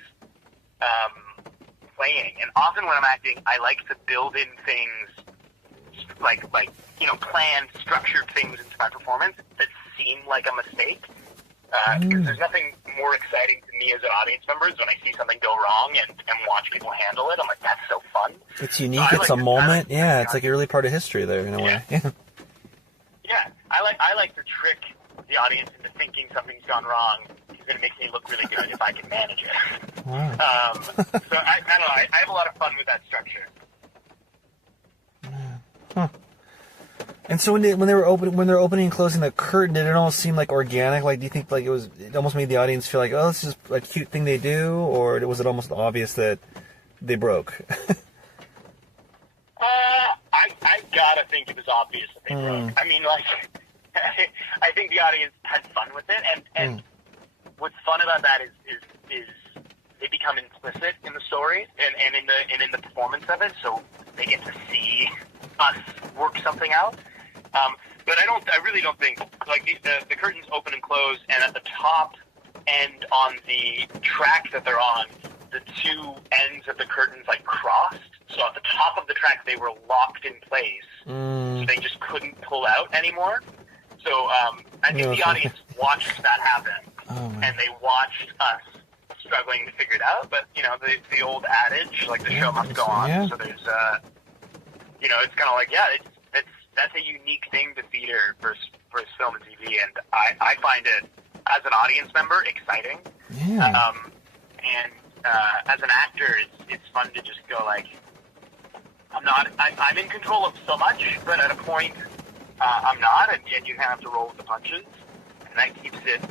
playing. And often when I'm acting, I like to build in things like planned, structured things into my performance that seem like a mistake. Because there's nothing more exciting to me as an audience member is when I see something go wrong and watch people handle it. I'm like, that's so fun. It's unique. So it's a moment. It's like a really part of history there in a way. Yeah. I like to trick the audience into thinking something's gone wrong, because going to make me look really good if I can manage it. Wow. So I don't know. I have a lot of fun with that structure. Huh. And so when they were opening and closing the curtain, did it almost seem like organic? Like, do you think like it almost made the audience feel like, oh, this is a cute thing they do, or was it almost obvious that they broke? I gotta think it was obvious that they broke. I mean, like, I think the audience had fun with it, and what's fun about that is they become implicit in the story and in the performance of it, so they get to see us work something out. But I really don't think, like, the curtains open and close, and at the top and on the track that they're on, the two ends of the curtains, like, crossed. So at the top of the track, they were locked in place, so they just couldn't pull out anymore. So I think the audience watched that happen, and they watched us struggling to figure it out. But, you know, the old adage, like, the show must go on. Yeah. So there's, you know, it's kind of like, that's a unique thing to theater versus film and TV, and I find it, as an audience member, exciting. Yeah. And as an actor, it's fun to just go, like, I'm in control of so much, but at a point, I'm not, and you have to roll with the punches, and that keeps it,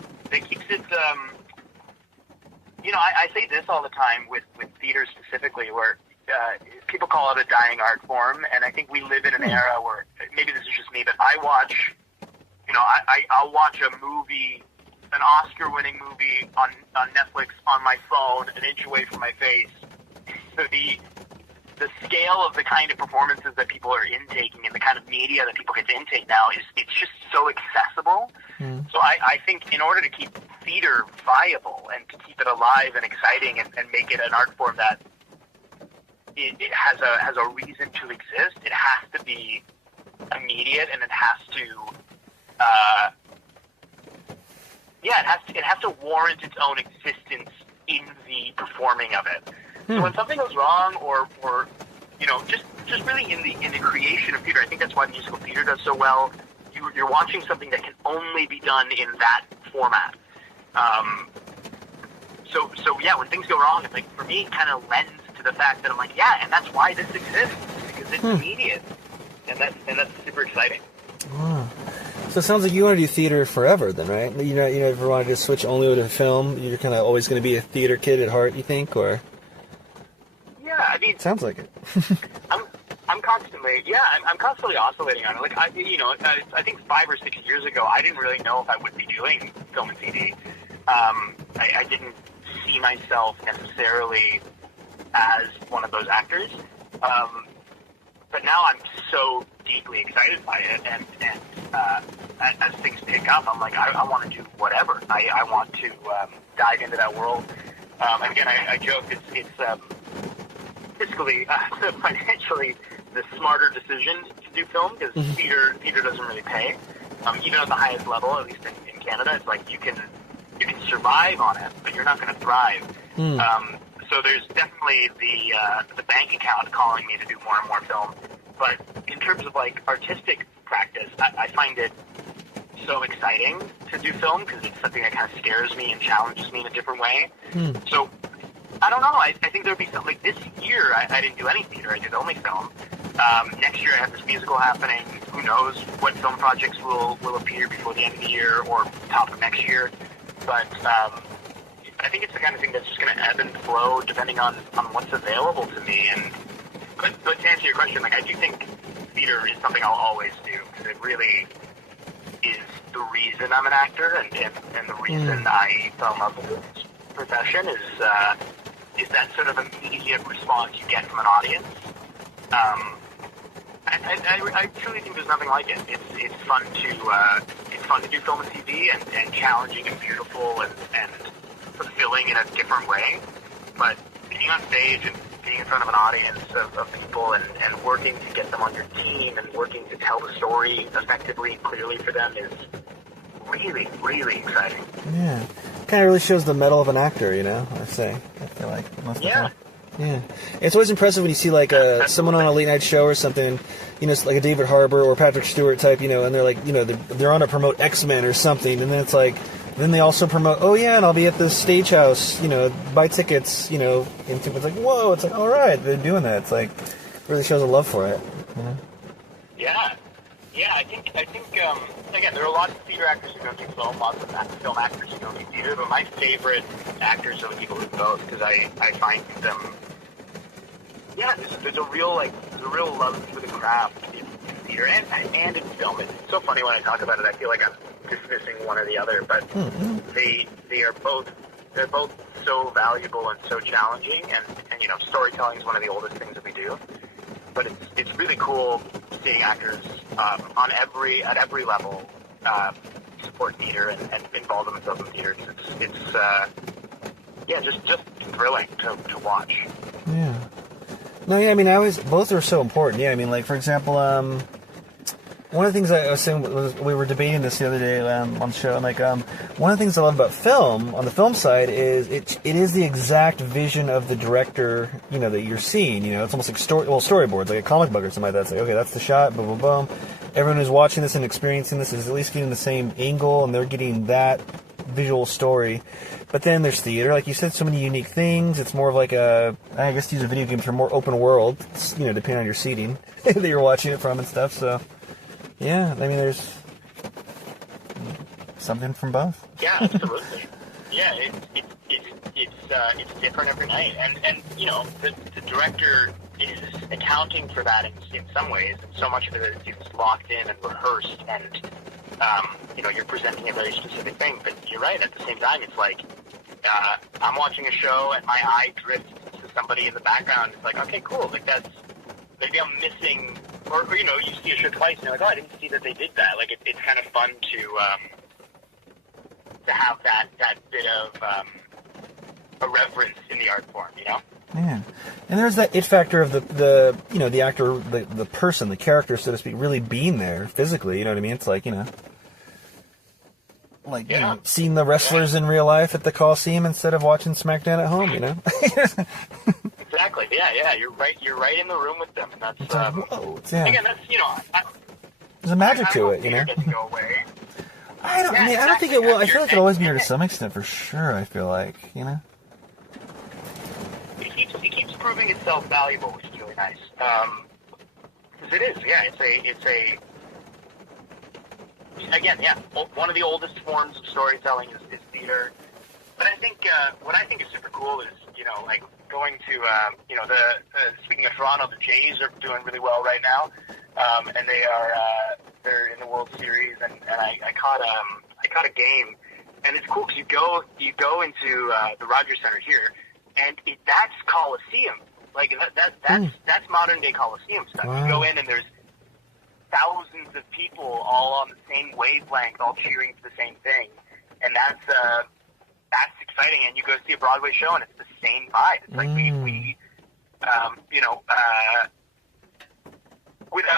you know, I say this all the time with theater specifically, where people call it a dying art form, and I think we live in an era where, maybe this is just me, but I watch, you know, I'll watch a movie, an Oscar-winning movie on Netflix on my phone, an inch away from my face. So the scale of the kind of performances that people are intaking and the kind of media that people get to intake now it's just so accessible. So I think in order to keep theater viable and to keep it alive and exciting and make it an art form that it has a reason to exist, it has to be immediate, and it has to it has to warrant its own existence in the performing of it. So when something goes wrong, or you know, just really in the creation of theater, I think that's why musical theater does so well. You're watching something that can only be done in that format. So yeah, when things go wrong, it's like, for me, it kind of lends to the fact that I'm like, yeah, and that's why this exists, because it's immediate, and that's super exciting. Wow. So it sounds like you want to do theater forever, then, right? You never wanted to switch only to film. You're kind of always going to be a theater kid at heart, you think, or? Yeah, I mean, sounds like it. I'm constantly oscillating on it. Like, I think 5 or 6 years ago, I didn't really know if I would be doing film and TV. I didn't see myself necessarily as one of those actors. But now I'm so deeply excited by it, and as things pick up, I'm like, I want to do whatever. I want to dive into that world. And again, I joke, it's fiscally, financially, the smarter decision to do film, because theater doesn't really pay. Even at the highest level, at least in Canada, it's like you can survive on it, but you're not going to thrive. So there's definitely the bank account calling me to do more and more film. But in terms of, like, artistic practice, I find it so exciting to do film, because it's something that kind of scares me and challenges me in a different way. So I don't know. I think there'll be something, like, this year I didn't do any theater. I did only film. Next year I have this musical happening. Who knows what film projects will appear before the end of the year or top of next year. But I think it's the kind of thing that's just going to ebb and flow depending on what's available to me. But to answer your question, like, I do think theater is something I'll always do, because it really is the reason I'm an actor, and the reason I fell in love with this profession is that sort of immediate response you get from an audience. I truly think there's nothing like it. It's fun to do film and TV, and challenging and beautiful and fulfilling in a different way. But being on stage and being in front of an audience of people and working to get them on your team and working to tell the story effectively, clearly for them is really, really exciting. Yeah. Kind of really shows the mettle of an actor, you know, I feel like most of the time. Yeah. It's always impressive when you see, like, someone on a late night show or something, you know, it's like a David Harbour or Patrick Stewart type, you know, and they're like, you know, they're on to promote X-Men or something, and then it's like Then they also promote, oh yeah, and I'll be at the Stagehouse, buy tickets, and it's like, whoa, it's like, all right, they're doing that. It's like, really shows a love for it. Yeah. Yeah, I think again, there are lots of theater actors who don't do film, lots of film actors who don't do theater, but my favorite actors are the people who do both, because I find them, there's a real love for the craft in theater and in film. It's so funny when I talk about it, I feel like I'm dismissing one or the other, but they're both so valuable and so challenging, and storytelling is one of the oldest things that we do. But it's really cool seeing actors at every level support theater and involve themselves in theater. It's just thrilling to watch. Yeah. No, yeah, I mean, both are so important. Yeah, I mean, like, for example, one of the things I was saying was, we were debating this the other day on the show, and like, one of the things I love about film, on the film side, is it is the exact vision of the director, that you're seeing. It's almost like storyboards, like a comic book or something like that. It's like, okay, that's the shot, boom, boom, boom. Everyone who's watching this and experiencing this is at least getting the same angle, and they're getting that visual story. But then there's theater, like you said, so many unique things. It's more of like I guess to use a video game term, more open world, depending on your seating that you're watching it from and stuff, so... Yeah, I mean, there's something from both. Yeah, absolutely. Yeah, it's different every night, and the director is accounting for that in some ways, and so much of it is locked in and rehearsed, and you're presenting a very specific thing. But you're right. At the same time, it's like I'm watching a show and my eye drifts to somebody in the background. It's like, okay, cool. Like that's maybe I'm missing. Or you see a show twice and you're like, oh, I didn't see that they did that. Like, it's kind of fun to have that bit of a reverence in the art form, Yeah. And there's that it factor of the actor, the person, the character, so to speak, really being there physically, you know what I mean? It's like, seeing the wrestlers in real life at the Coliseum instead of watching SmackDown at home, Exactly. Yeah. You're right in the room with them, and that's whoa. Again, that's there's a magic to it, Doesn't go away. I don't think it will. I feel like it'll always be here to some extent, for sure. I feel like, It keeps proving itself valuable, which is really nice. Because it is. Yeah. It's a. Again, one of the oldest forms of storytelling is theater. But I think what I think is super cool is like going to speaking of Toronto, the Jays are doing really well right now, and they're in the World Series, and I caught a game, and it's cool because you go into the Rogers Center here, and that's Coliseum, like that's modern day Coliseum stuff. Wow. You go in and there's thousands of people all on the same wavelength, all cheering for the same thing, and that's exciting. And you go see a Broadway show, and it's the same vibe. It's like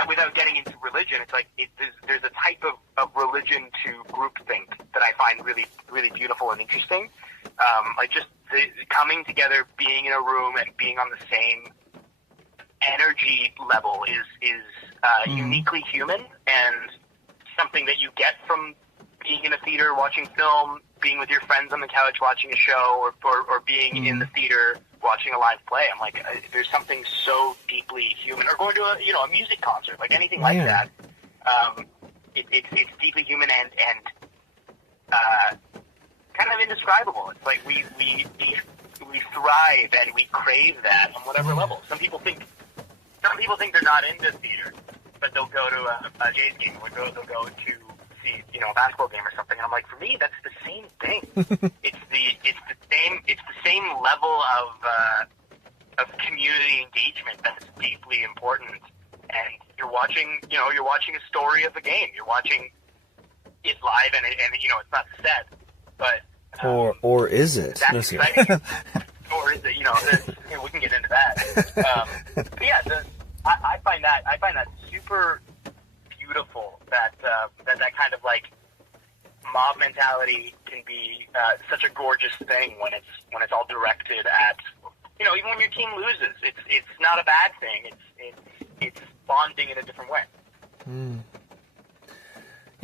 without getting into religion, it's like there's a type of religion to groupthink that I find really, really beautiful and interesting. Like just the coming together, being in a room, and being on the same energy level is uniquely human, and something that you get from being in a theater watching film, being with your friends on the couch watching a show, or being in the theater watching a live play. I'm like, there's something so deeply human. Or going to a music concert, like anything like that. It's deeply human and kind of indescribable. It's like we thrive and we crave that on whatever level. Some people think they're not into theater, but they'll go to a Jays game, or they'll go to see a basketball game or something. And I'm like, for me, that's the same thing. It's the same level of community engagement that's deeply important. And you're watching a story of the game. You're watching it live, and it's not set, but or is it? That's exciting. Or is it? We can get into that. But yeah, I find that super beautiful. That kind of like mob mentality can be such a gorgeous thing when it's all directed at even when your team loses, it's not a bad thing. It's bonding in a different way.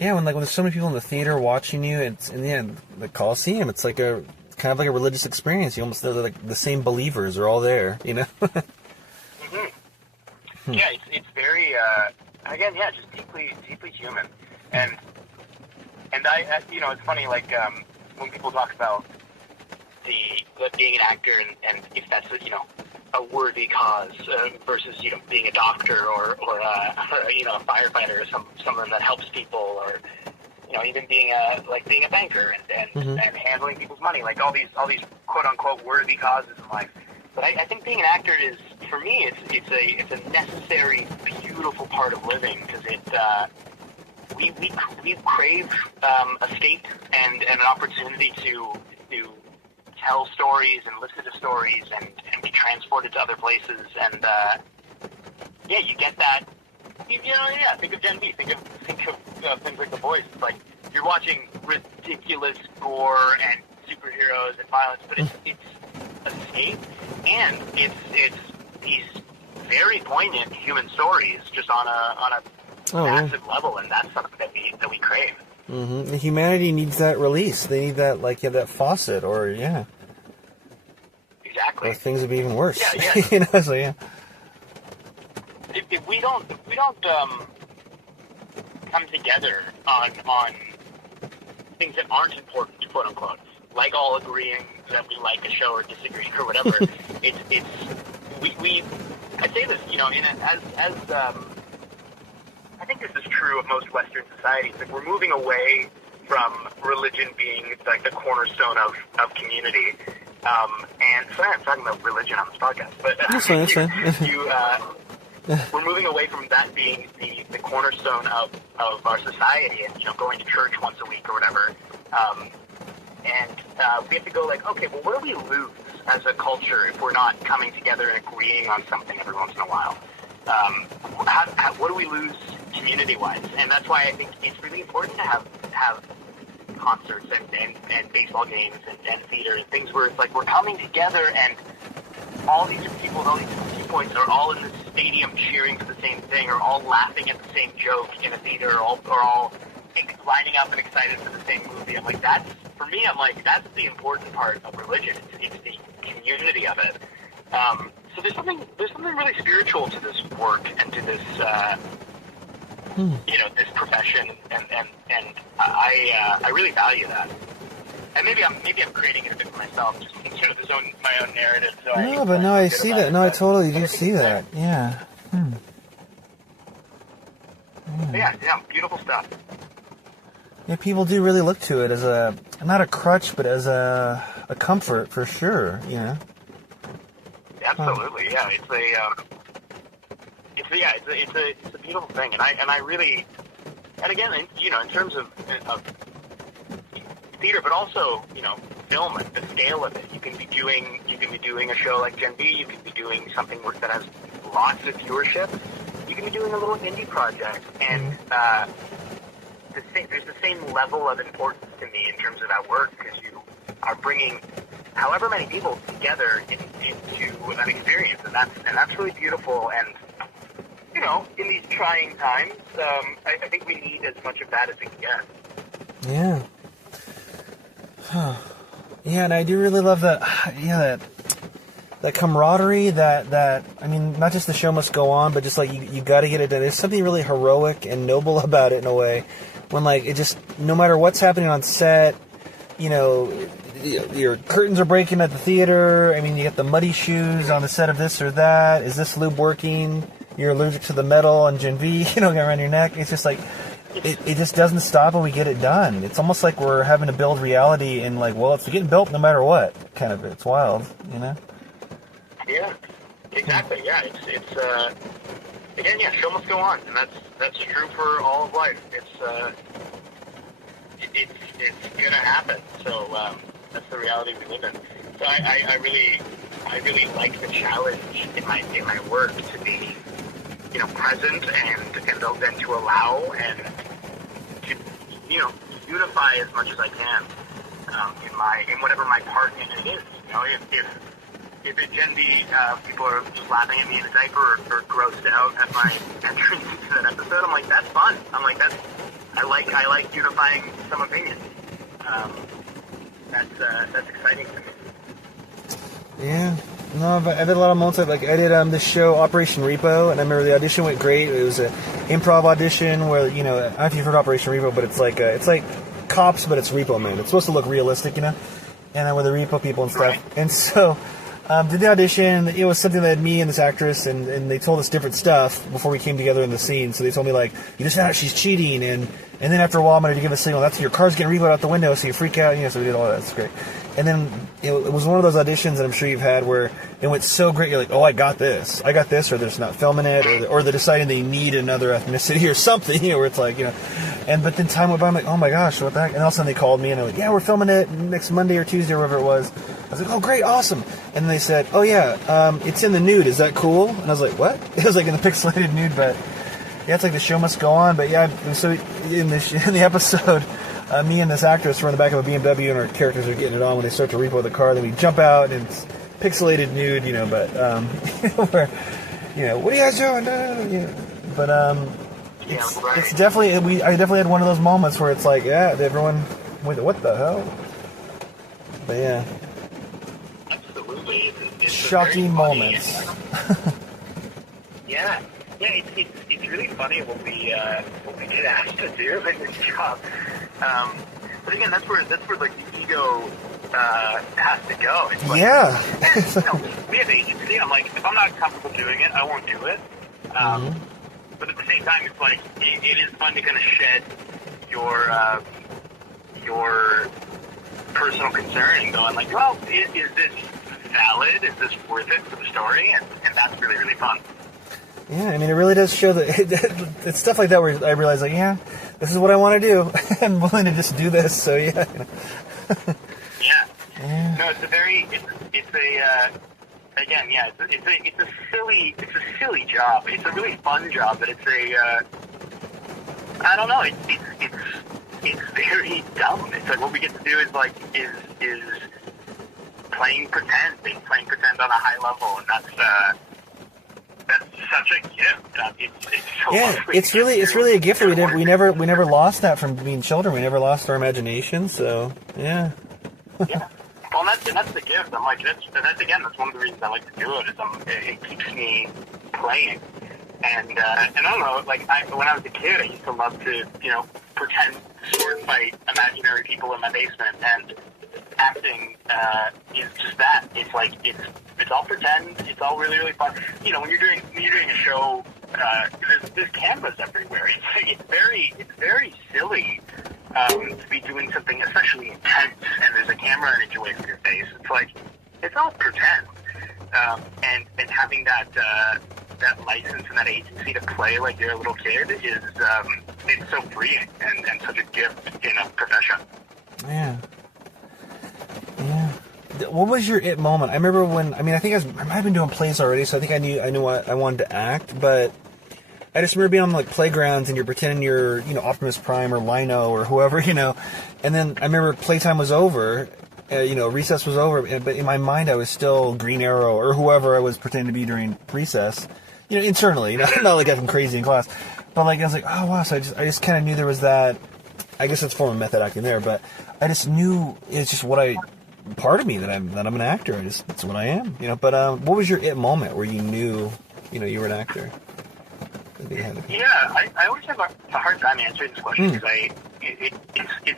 Yeah, when there's so many people in the theater watching you, it's in the end the Coliseum. It's like kind of like a religious experience. You almost know that like the same believers are all there. You know. Mm-hmm. Yeah, it's very again, yeah, just deeply human, and I it's funny when people talk about the being an actor and if that's a worthy cause versus being a doctor or a firefighter or someone that helps people or even being a banker and handling people's money, like all these quote unquote worthy causes in life. But I think being an actor is, for me, it's a necessary, beautiful part of living, because we crave escape and an opportunity to tell stories and listen to stories and be transported to other places, and you get that. Think of Gen V. Think of things like The Boys. It's like you're watching ridiculous gore and superheroes and violence, but it's escape, and it's these very poignant human stories just on a massive level, and that's something that we crave. Mm-hmm. Humanity needs that release. They need that that faucet, or exactly. Or things would be even worse. Yeah. So yeah. If we don't come together on things that aren't important, quote unquote, like all agreeing that we like a show or disagree or whatever, we I say this, I think this is true of most Western societies. Like, we're moving away from religion being like the cornerstone of community. And sorry, I'm talking about religion on this podcast, but we're moving away from that being the cornerstone of our society, and going to church once a week or whatever. And we have to go okay, well, what do we lose as a culture if we're not coming together and agreeing on something every once in a while? What do we lose community-wise? And that's why I think it's really important to have concerts and baseball games and theater and things where it's like we're coming together and all these people with all these viewpoints are all in the stadium cheering for the same thing, or all laughing at the same joke in a theater, or all lining up and excited for the same movie. I'm like, that's the important part of religion. It's the community of it. So there's something really spiritual to this work and to this this profession, and I really value that. And maybe I'm creating it a bit for myself, just my own narrative. So I see that. No, I totally do see that. Yeah. Yeah, beautiful stuff. Yeah, people do really look to it as not a crutch, but as a comfort for sure. Absolutely, yeah. It's a beautiful thing, and I really, and again, in terms of theater, but also film, the scale of it. You can be doing a show like Gen V. You can be doing something that has lots of viewership. You can be doing a little indie project, and there's the same level of importance to me in terms of that work, because you are bringing however many people together into an experience, and that's really beautiful. And in these trying times, I think we need as much of that as we can get. Yeah. Huh. Yeah, and I do really love that. Yeah, that camaraderie. That I mean, not just the show must go on, but just like you got to get it done. There's something really heroic and noble about it in a way. When it just, no matter what's happening on set, your curtains are breaking at the theater. I mean, you get the muddy shoes on the set of this or that. Is this lube working? You're allergic to the metal on Gen V, around your neck. It's just like, it just doesn't stop and we get it done. It's almost like we're having to build reality in it's getting built no matter what. Kind of, it's wild, Yeah, exactly. Yeah, it's again, yeah, show must go on, and that's true for all of life. It's gonna happen. So that's the reality we live in. So I really like the challenge in my work to be present and then to allow and to unify as much as I can in whatever my part in it is. If at Gen V people are just laughing at me in a diaper or grossed out at my entrance into that episode, I'm like, that's fun. I'm like, that's I like unifying some opinions. That's exciting to me. Yeah. No, but I did a lot of moments. Like I did this show Operation Repo, and I remember the audition went great. It was an improv audition where, you know, I don't know if you've heard Operation Repo, but it's like Cops, but it's Repo Man. It's supposed to look realistic, you know, and with the repo people and stuff. Right. And so did the audition. It was something that had me and this actress, and they told us different stuff before we came together in the scene. So they told me, like, you just found out she's cheating, and then after a while I'm going to give a signal. That's your car's getting repoed out the window, so you freak out. You know, so we did all that. It's great. And then it was one of those auditions that I'm sure you've had where it went so great, you're like, oh, I got this, or they're just not filming it, or they're deciding they need another ethnicity or something, you know, where it's like, you know. But then time went by, I'm like, oh my gosh, what the heck? And all of a sudden they called me, and I'm like, yeah, we're filming it next Monday or Tuesday or whatever it was. I was like, oh, great, awesome. And then they said, oh yeah, it's in the nude, is that cool? And I was like, what? It was like in the pixelated nude, but yeah, it's like the show must go on. But yeah, so in the episode, me and this actress were in the back of a BMW, and our characters are getting it on when they start to repo the car. Then we jump out, and it's pixelated nude, you know. But where, you know, what are you guys doing? You know, but it's definitely I definitely had one of those moments where it's like, yeah, everyone went, what the hell? But yeah, absolutely, it's shocking moments. Yeah. Yeah, it's really funny what we get asked to do in this job. But again, that's where like the ego has to go. It's like, yeah. You know, we have agency. I'm like, if I'm not comfortable doing it, I won't do it. But at the same time, it's like it is fun to kind of shed your personal concern and going like, well, is this valid? Is this worth it for the story? And that's really, really fun. Yeah, I mean, it really does show that it's stuff like that where I realize, like, yeah, this is what I want to do. I'm willing to just do this. So yeah. Yeah. No, it's a silly job. It's a really fun job, but it's I don't know. It's very dumb. It's like what we get to do is playing pretend on a high level, and that's such a gift. It's so lovely. It's really a gift that we never lost that from being children. We never lost our imagination. So yeah. Yeah. Well, that's the gift. I'm like, that's one of the reasons I like to do it. It keeps me playing. And I don't know, like when I was a kid, I used to love to, you know, pretend sword fight imaginary people in my basement. And acting is just that. It's like it's all pretend. It's all really, really fun. You know, when you're doing a show, there's cameras everywhere. It's very silly to be doing something especially intense, and there's a camera an inch away from your face. It's like it's all pretend, and having that license and that agency to play like you're a little kid is it's so freeing and such a gift in a profession. Yeah. Yeah. What was your it moment? I remember when, I mean, I think I might have been doing plays already, so I think I knew I wanted to act, but I just remember being on like playgrounds and you're pretending you're, you know, Optimus Prime or Lino or whoever, you know, and then I remember playtime was over, you know, recess was over, but in my mind I was still Green Arrow or whoever I was pretending to be during recess, you know, internally, you know, not like I'm crazy in class, but like I was like, oh wow, so I just kind of knew there was that. I guess it's a form of method acting there, but I just knew it's just part of me that I'm an actor. It's what I am, you know. But what was your it moment where you knew, you know, you were an actor? Yeah, I always have a hard time answering this question because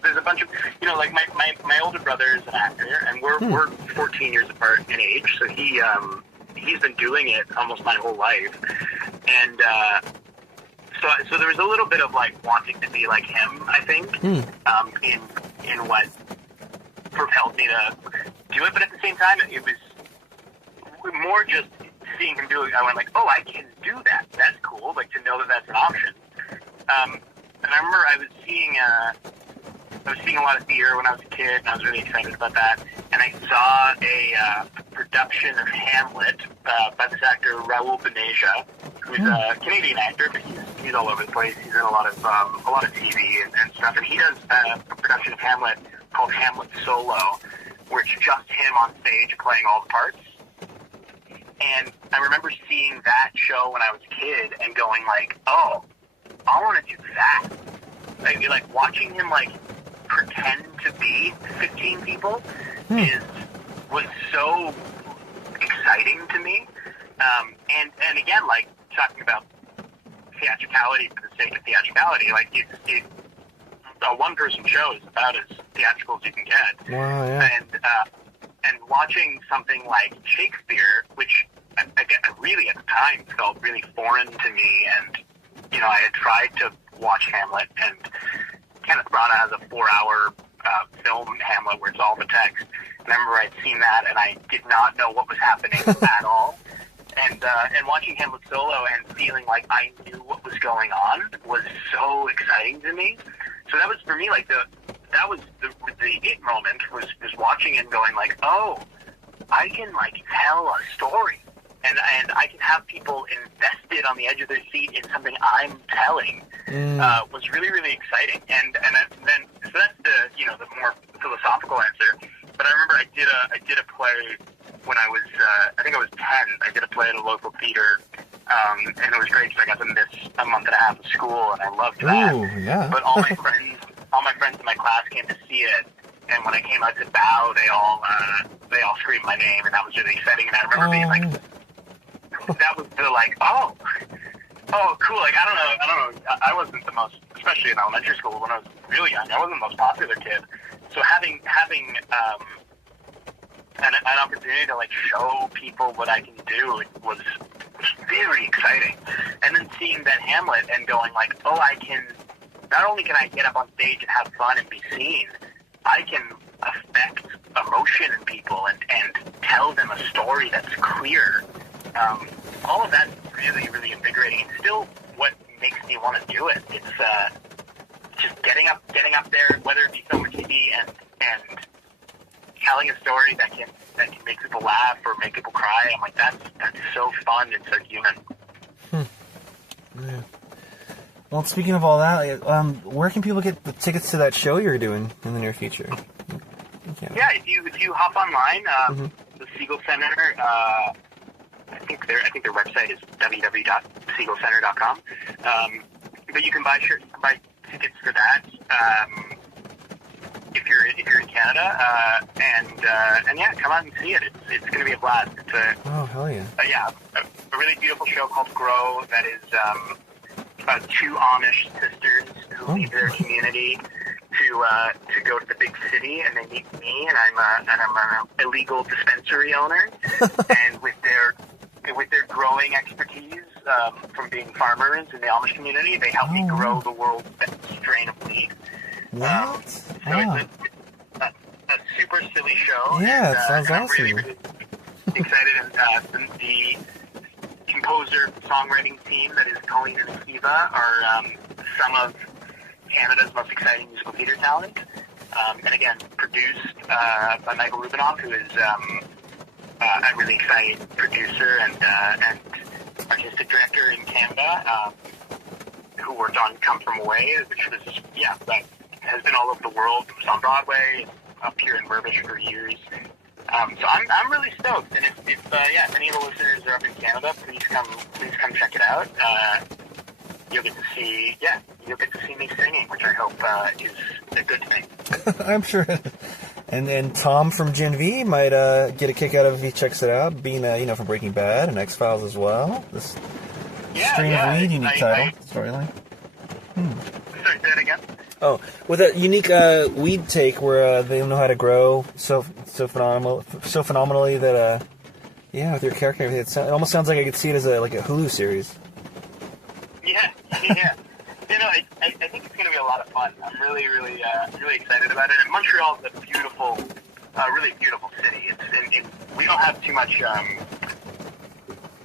there's a bunch of, you know, like my older brother is an actor, and we're 14 years apart in age, so he's been doing it almost my whole life, and so there was a little bit of like wanting to be like him, I think, in what propelled me to do it, but at the same time, it was more just seeing him do it. I went like, oh, I can do that. That's cool. Like to know that that's an option. And I remember I was seeing a lot of theater when I was a kid, and I was really excited about that. And I saw a production of Hamlet by this actor Raul Beneja, who's a Canadian actor, but he's all over the place. He's in a lot of TV and stuff. And he does a production of Hamlet called Hamlet Solo, where it's just him on stage playing all the parts. And I remember seeing that show when I was a kid and going like, oh, I want to do that. like watching him like pretend to be 15 people was so exciting to me. And again, like talking about theatricality for the sake of theatricality, like it's a one-person show is about as theatrical as you can get. Wow, yeah. And watching something like Shakespeare, which really at the time felt really foreign to me, and I had tried to watch Hamlet, and Kenneth Branagh has a 4-hour film Hamlet where it's all the text. And I remember I'd seen that, and I did not know what was happening at all. And watching Hamlet solo and feeling like I knew what was going on was so exciting to me. So that was for me like the it moment was watching and going like, oh, I can like tell a story, and I can have people invested on the edge of their seat in something I'm telling. Was really, really exciting. And then so that's the more philosophical answer. But I remember I did a play when I was I think I was 10. I did a play at a local theater, and it was great because I got to miss a month and a half of school, and I loved that. Ooh, yeah. But all my friends in my class came to see it, and when I came out to bow, they all screamed my name, and that was really exciting. And I remember being like, that was the like, oh, cool. Like I don't know. I wasn't the most, especially in elementary school when I was really young. I wasn't the most popular kid. So having an opportunity to like show people what I can do was very exciting. And then seeing that Hamlet and going like, oh, not only can I get up on stage and have fun and be seen, I can affect emotion in people and tell them a story that's clear. All of that's really, really invigorating, and still what makes me want to do it. It's just getting up there, whether it be film or TV, and telling a story that can make people laugh or make people cry. I'm like, that's so fun and so human. Yeah. Well, speaking of all that, where can people get the tickets to that show you're doing in the near future? Yeah, if you hop online, the Siegel Center. I think their website is www.siegelcenter.com. But you can buy tickets for that if you're in Canada, and yeah, come out and see it. It's going to be a blast. It's oh, hell yeah! A really beautiful show called Grow that is about 2 Amish sisters who leave their community to go to the big city, and they meet me, and I'm an illegal dispensary owner, and with their growing expertise from being farmers in the Amish community, they help me grow the world's best strain of weed. What? So it's a super silly show. Yeah, and, it sounds and awesome. I'm really, really excited. And the composer songwriting team that is Colleen and Akiva are some of Canada's most exciting musical theater talent. And again, produced by Michael Rubinoff, who is a really exciting producer and artistic director in Canada, who worked on Come From Away, which was, that has been all over the world. It was on Broadway, up here in Burbage for years. So I'm really stoked. And if any of the listeners are up in Canada, please come check it out. You'll get to see me singing, which I hope is a good thing. I'm sure. And Tom from Gen V might get a kick out of if he checks it out, being from Breaking Bad and X-Files as well. This Strain of Weed, unique title, storyline. Sorry, say that again? Oh, with a unique weed take where they know how to grow so phenomenally that with your character, it almost sounds like I could see it as a Hulu series. Yeah. I think it's going to be a lot of fun. I'm really, really, really excited about it. And Montreal is a beautiful, really beautiful city. We don't have too much,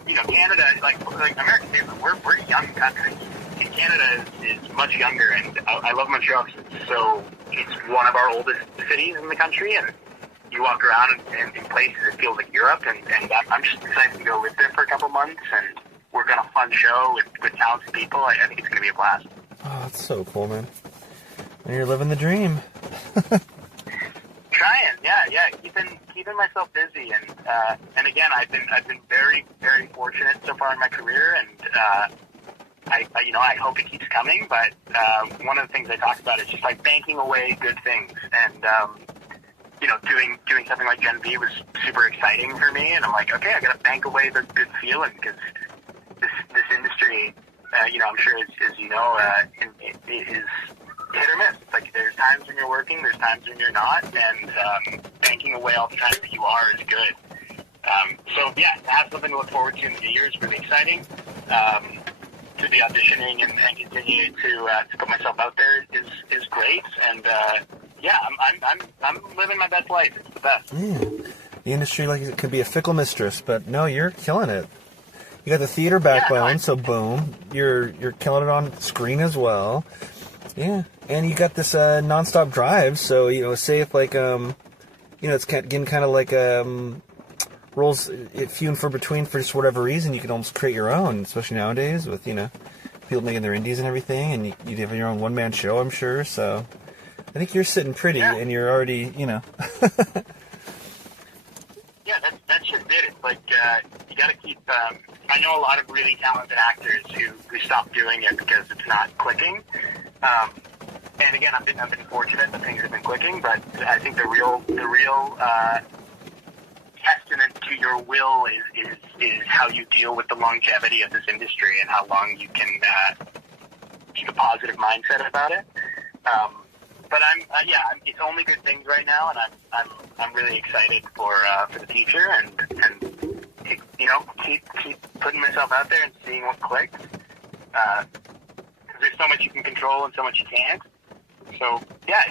Canada, like American people, we're a young country. And Canada is much younger, and I love Montreal because it's one of our oldest cities in the country, and you walk around and in places it feels like Europe, and I'm just excited to go live there for a couple months and work on a fun show with talented people. I think it's going to be a blast. Oh, that's so cool, man. And you're living the dream. Trying, yeah, keeping myself busy, and again, I've been very, very fortunate so far in my career, and I hope it keeps coming. But one of the things I talked about is just like banking away good things, and doing something like Gen V was super exciting for me. And I'm like, okay, I got to bank away the good feeling, because this industry, I'm sure as you know, it is hit or miss. It's like there's times when you're working, there's times when you're not, and banking away all the times that you are is good. So yeah, to have something to look forward to in the new year is really exciting. To be auditioning and continue to put myself out there is great. And yeah, I'm living my best life. It's the best. The industry, like, it could be a fickle mistress, but no, you're killing it. You got the theater backbone, so boom, you're killing it on screen as well. Yeah, and you got this nonstop drive. So say if like it's getting kind of like roles few and far between for just whatever reason, you can almost create your own, especially nowadays with people making their indies and everything, and you have your own one-man show, I'm sure. So I think you're sitting pretty, and you're already Yeah, that's just it. It's like you got to keep. I know a lot of really talented actors who stop doing it because it's not clicking. And again, I've been fortunate that things have been clicking, but I think the real testament to your will is how you deal with the longevity of this industry and how long you can keep a positive mindset about it. But it's only good things right now, and I'm really excited for the future, and keep putting myself out there and seeing what clicks. There's so much you can control and so much you can't. So yeah,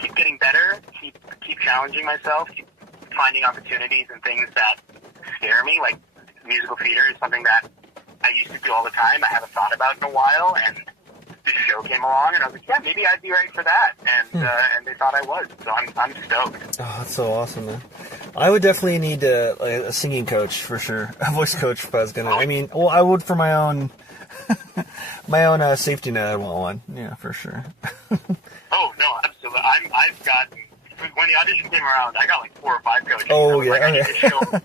keep getting better, keep challenging myself, keep finding opportunities and things that scare me. Like musical theater is something that I used to do all the time. I haven't thought about in a while, and this show came along, and I was like, yeah, maybe I'd be right for that. And they thought I was, so I'm stoked. Oh, that's so awesome, man. I would definitely need a singing coach for sure, a voice coach if I was gonna. I mean, well, I would for my own safety net. I want one, yeah, for sure. Oh no, absolutely. I've got, when the audition came around, I got like 4 or 5 coaches. Oh yeah, like, okay.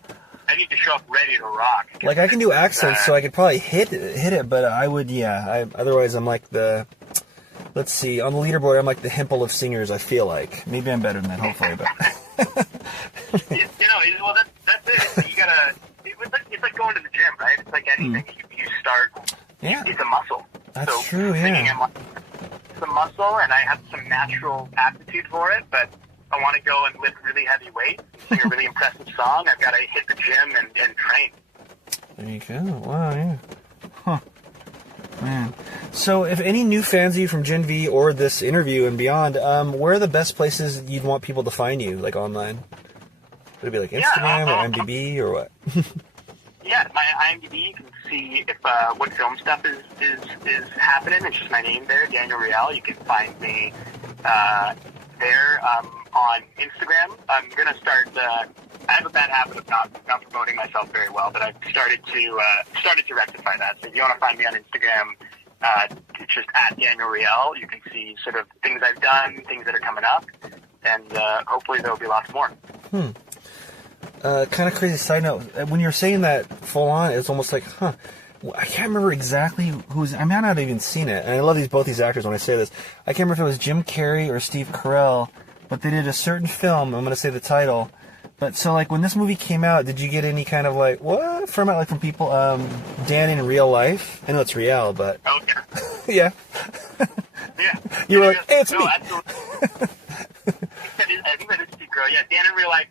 I need to show up ready to rock. Like I can do accents, so I could probably hit it, but I would, otherwise I'm like let's see, on the leaderboard I'm like the Hempel of singers. I feel like maybe I'm better than that, hopefully, but. Well, that's it. You gotta. It's like going to the gym, right? It's like anything. You start. Yeah. It's a muscle. That's true. Singing, Yeah. It's a muscle, and I have some natural aptitude for it, but I want to go and lift really heavy weights, sing a really impressive song. I've got to hit the gym and train. There you go. Wow. Yeah. Huh. Man. So, if any new fans of you from Gen V or this interview and beyond, where are the best places you'd want people to find you, like online? Would it be like Instagram or IMDb or what? Yeah, my IMDb, you can see if what film stuff is happening. It's just my name there, Daniel Reale. You can find me there. On Instagram, I'm gonna start. I have a bad habit of not promoting myself very well, but I've started to rectify that. So if you want to find me on Instagram, it's just at Daniel Reale. You can see sort of things I've done, things that are coming up, and hopefully there will be lots more. Kind of crazy side note. When you're saying that full on, it's almost like, I can't remember exactly who's. I might not have even seen it, and I love both these actors when I say this. I can't remember if it was Jim Carrey or Steve Carell, but they did a certain film. I'm going to say the title. But so, like, when this movie came out, did you get any kind of like what from it, like from people? Dan in real life. I know it's Real, but yeah. Yeah. You were like, hey, it's me. Absolutely. I think that is Steve Carell. Yeah, Dan in real life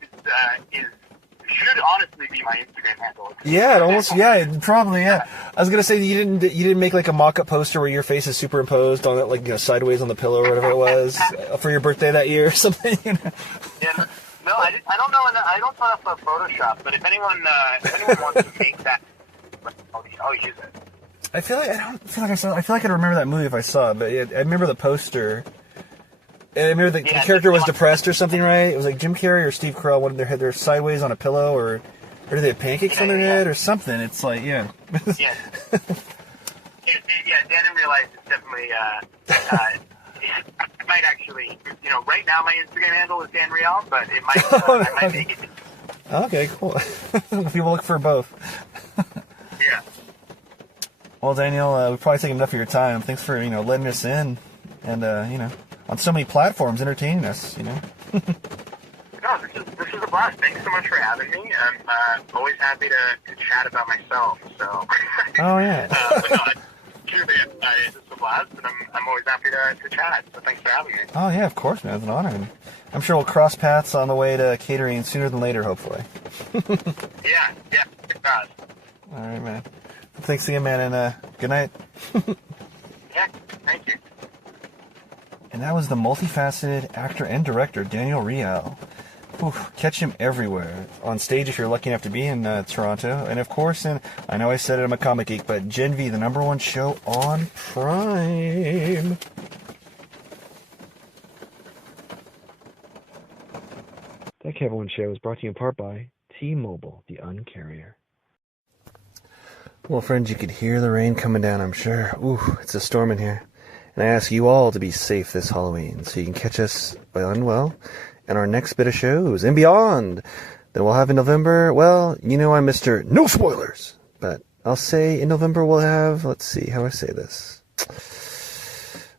is should honestly be my Instagram handle. Yeah, it almost. Yeah, probably. Yeah. I was gonna say you didn't make like a mock-up poster where your face is superimposed on it, like sideways on the pillow or whatever it was for your birthday that year or something. Yeah. No, I don't know. I don't know if Photoshop, but if anyone wants to make that, I'll use it. I feel like I remember that movie if I saw it, but I remember the poster. And I remember the character was depressed or something, right? It was like Jim Carrey or Steve Carell wanted their head they're sideways on a pillow, or do they have pancakes on their head or something? It's like, yeah. Yeah, Dan in real life is definitely. It might actually, right now my Instagram handle is Dan Reale, but it might. I might make it. Okay, cool. People look for both. Yeah. Well, Daniel, we've probably taken enough of your time. Thanks for, letting us in and, on so many platforms entertaining us, No, this is a blast. Thanks so much for having me. I'm always happy to chat about myself. So. Oh yeah. But no, truly, it's a blast, and I'm always happy to chat. So thanks for having me. Oh yeah, of course, man. It's an honor. And I'm sure we'll cross paths on the way to catering sooner than later, hopefully. Yeah, it does. All right, man. Thanks again, man, and good night. Yeah, thank you. And that was the multifaceted actor and director, Daniel Reale. Catch him everywhere. On stage if you're lucky enough to be in Toronto. And of course, I know I said it, I'm a comic geek, but Gen V, the #1 show on Prime. That Kev One Show is brought to you in part by T-Mobile, the Uncarrier. Well, friends, you could hear the rain coming down, I'm sure. It's a storm in here. And I ask you all to be safe this Halloween, so you can catch us, and our next bit of shows and beyond that we'll have in November. Well, I'm Mr. No Spoilers, but I'll say in November we'll have, let's see how I say this.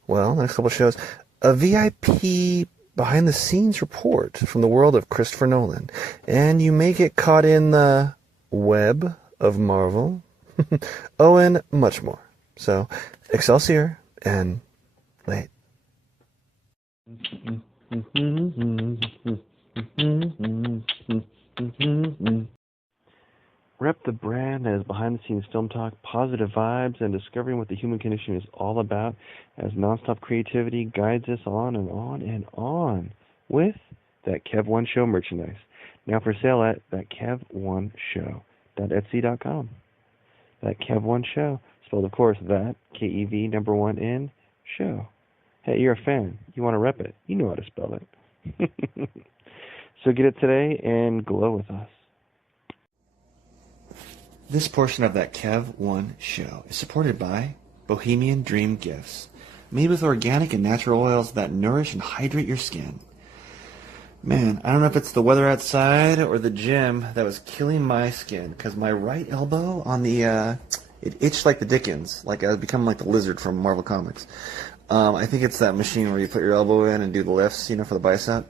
Well, next couple of shows, a VIP behind-the-scenes report from the world of Christopher Nolan, and you may get caught in the web of Marvel. Oh, and much more. So, Excelsior and late. Rep the brand that is behind-the-scenes film talk, positive vibes, and discovering what the human condition is all about as nonstop creativity guides us on and on and on with that Kev One Show merchandise. Now for sale at thatkev1show.etsy.com. That Kev One Show, spelled of course that KEV #1N show. Hey, you're a fan. You want to rep it. You know how to spell it. So get it today and glow with us. This portion of that Kev One Show is supported by Bohemian Dream Gifts, made with organic and natural oils that nourish and hydrate your skin. Man, I don't know if it's the weather outside or the gym that was killing my skin, because my right elbow on the, it itched like the Dickens, like I was becoming like the lizard from Marvel Comics. I think it's that machine where you put your elbow in and do the lifts, for the bicep.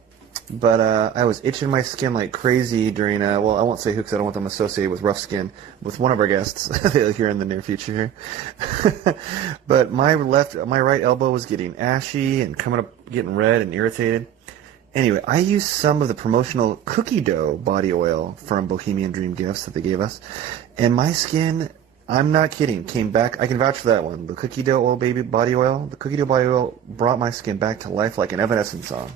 But I was itching my skin like crazy during, I won't say who because I don't want them associated with rough skin, with one of our guests here in the near future here. But my right elbow was getting ashy and coming up, getting red and irritated. Anyway, I used some of the promotional cookie dough body oil from Bohemian Dream Gifts that they gave us, and my skin, I'm not kidding, came back. I can vouch for that one. The cookie dough oil body oil, the cookie dough body oil brought my skin back to life like an Evanescence song.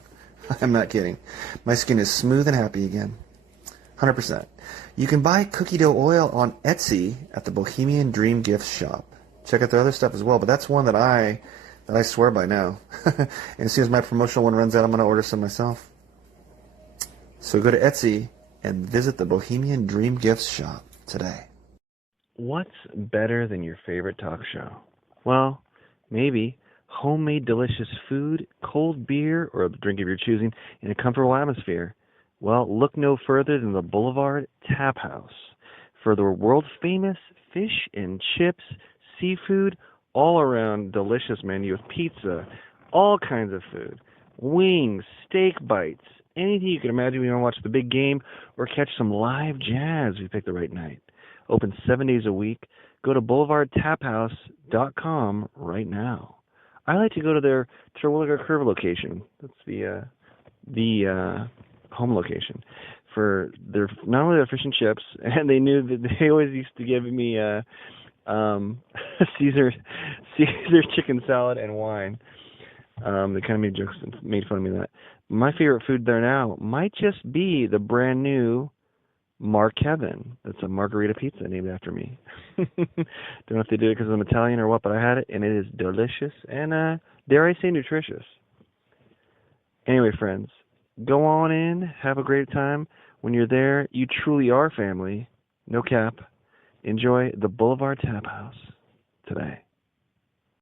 I'm not kidding. My skin is smooth and happy again. 100%. You can buy cookie dough oil on Etsy at the Bohemian Dream Gifts shop. Check out their other stuff as well, but that's one that I swear by now. And as soon as my promotional one runs out, I'm going to order some myself. So go to Etsy and visit the Bohemian Dream Gifts shop today. What's better than your favorite talk show? Well, maybe homemade delicious food, cold beer, or a drink of your choosing in a comfortable atmosphere. Well, look no further than the Boulevard Tap House for the world-famous fish and chips, seafood, all-around delicious menu of pizza, all kinds of food, wings, steak bites, anything you can imagine when you want to watch the big game or catch some live jazz if you pick the right night. Open 7 days a week. Go to boulevardtaphouse.com right now. I like to go to their Terwilliger Curve location. That's the home location for their not only their fish and chips, and they knew that they always used to give me Caesar chicken salad and wine. They kind of made jokes and made fun of me of that. My favorite food there now might just be the brand new Mark Kevin. That's a margarita pizza named after me. Don't know if they did it because I'm Italian or what, but I had it, and it is delicious and, dare I say, nutritious. Anyway, friends, go on in, have a great time. When you're there, you truly are family. No cap. Enjoy the Boulevard Tap House today.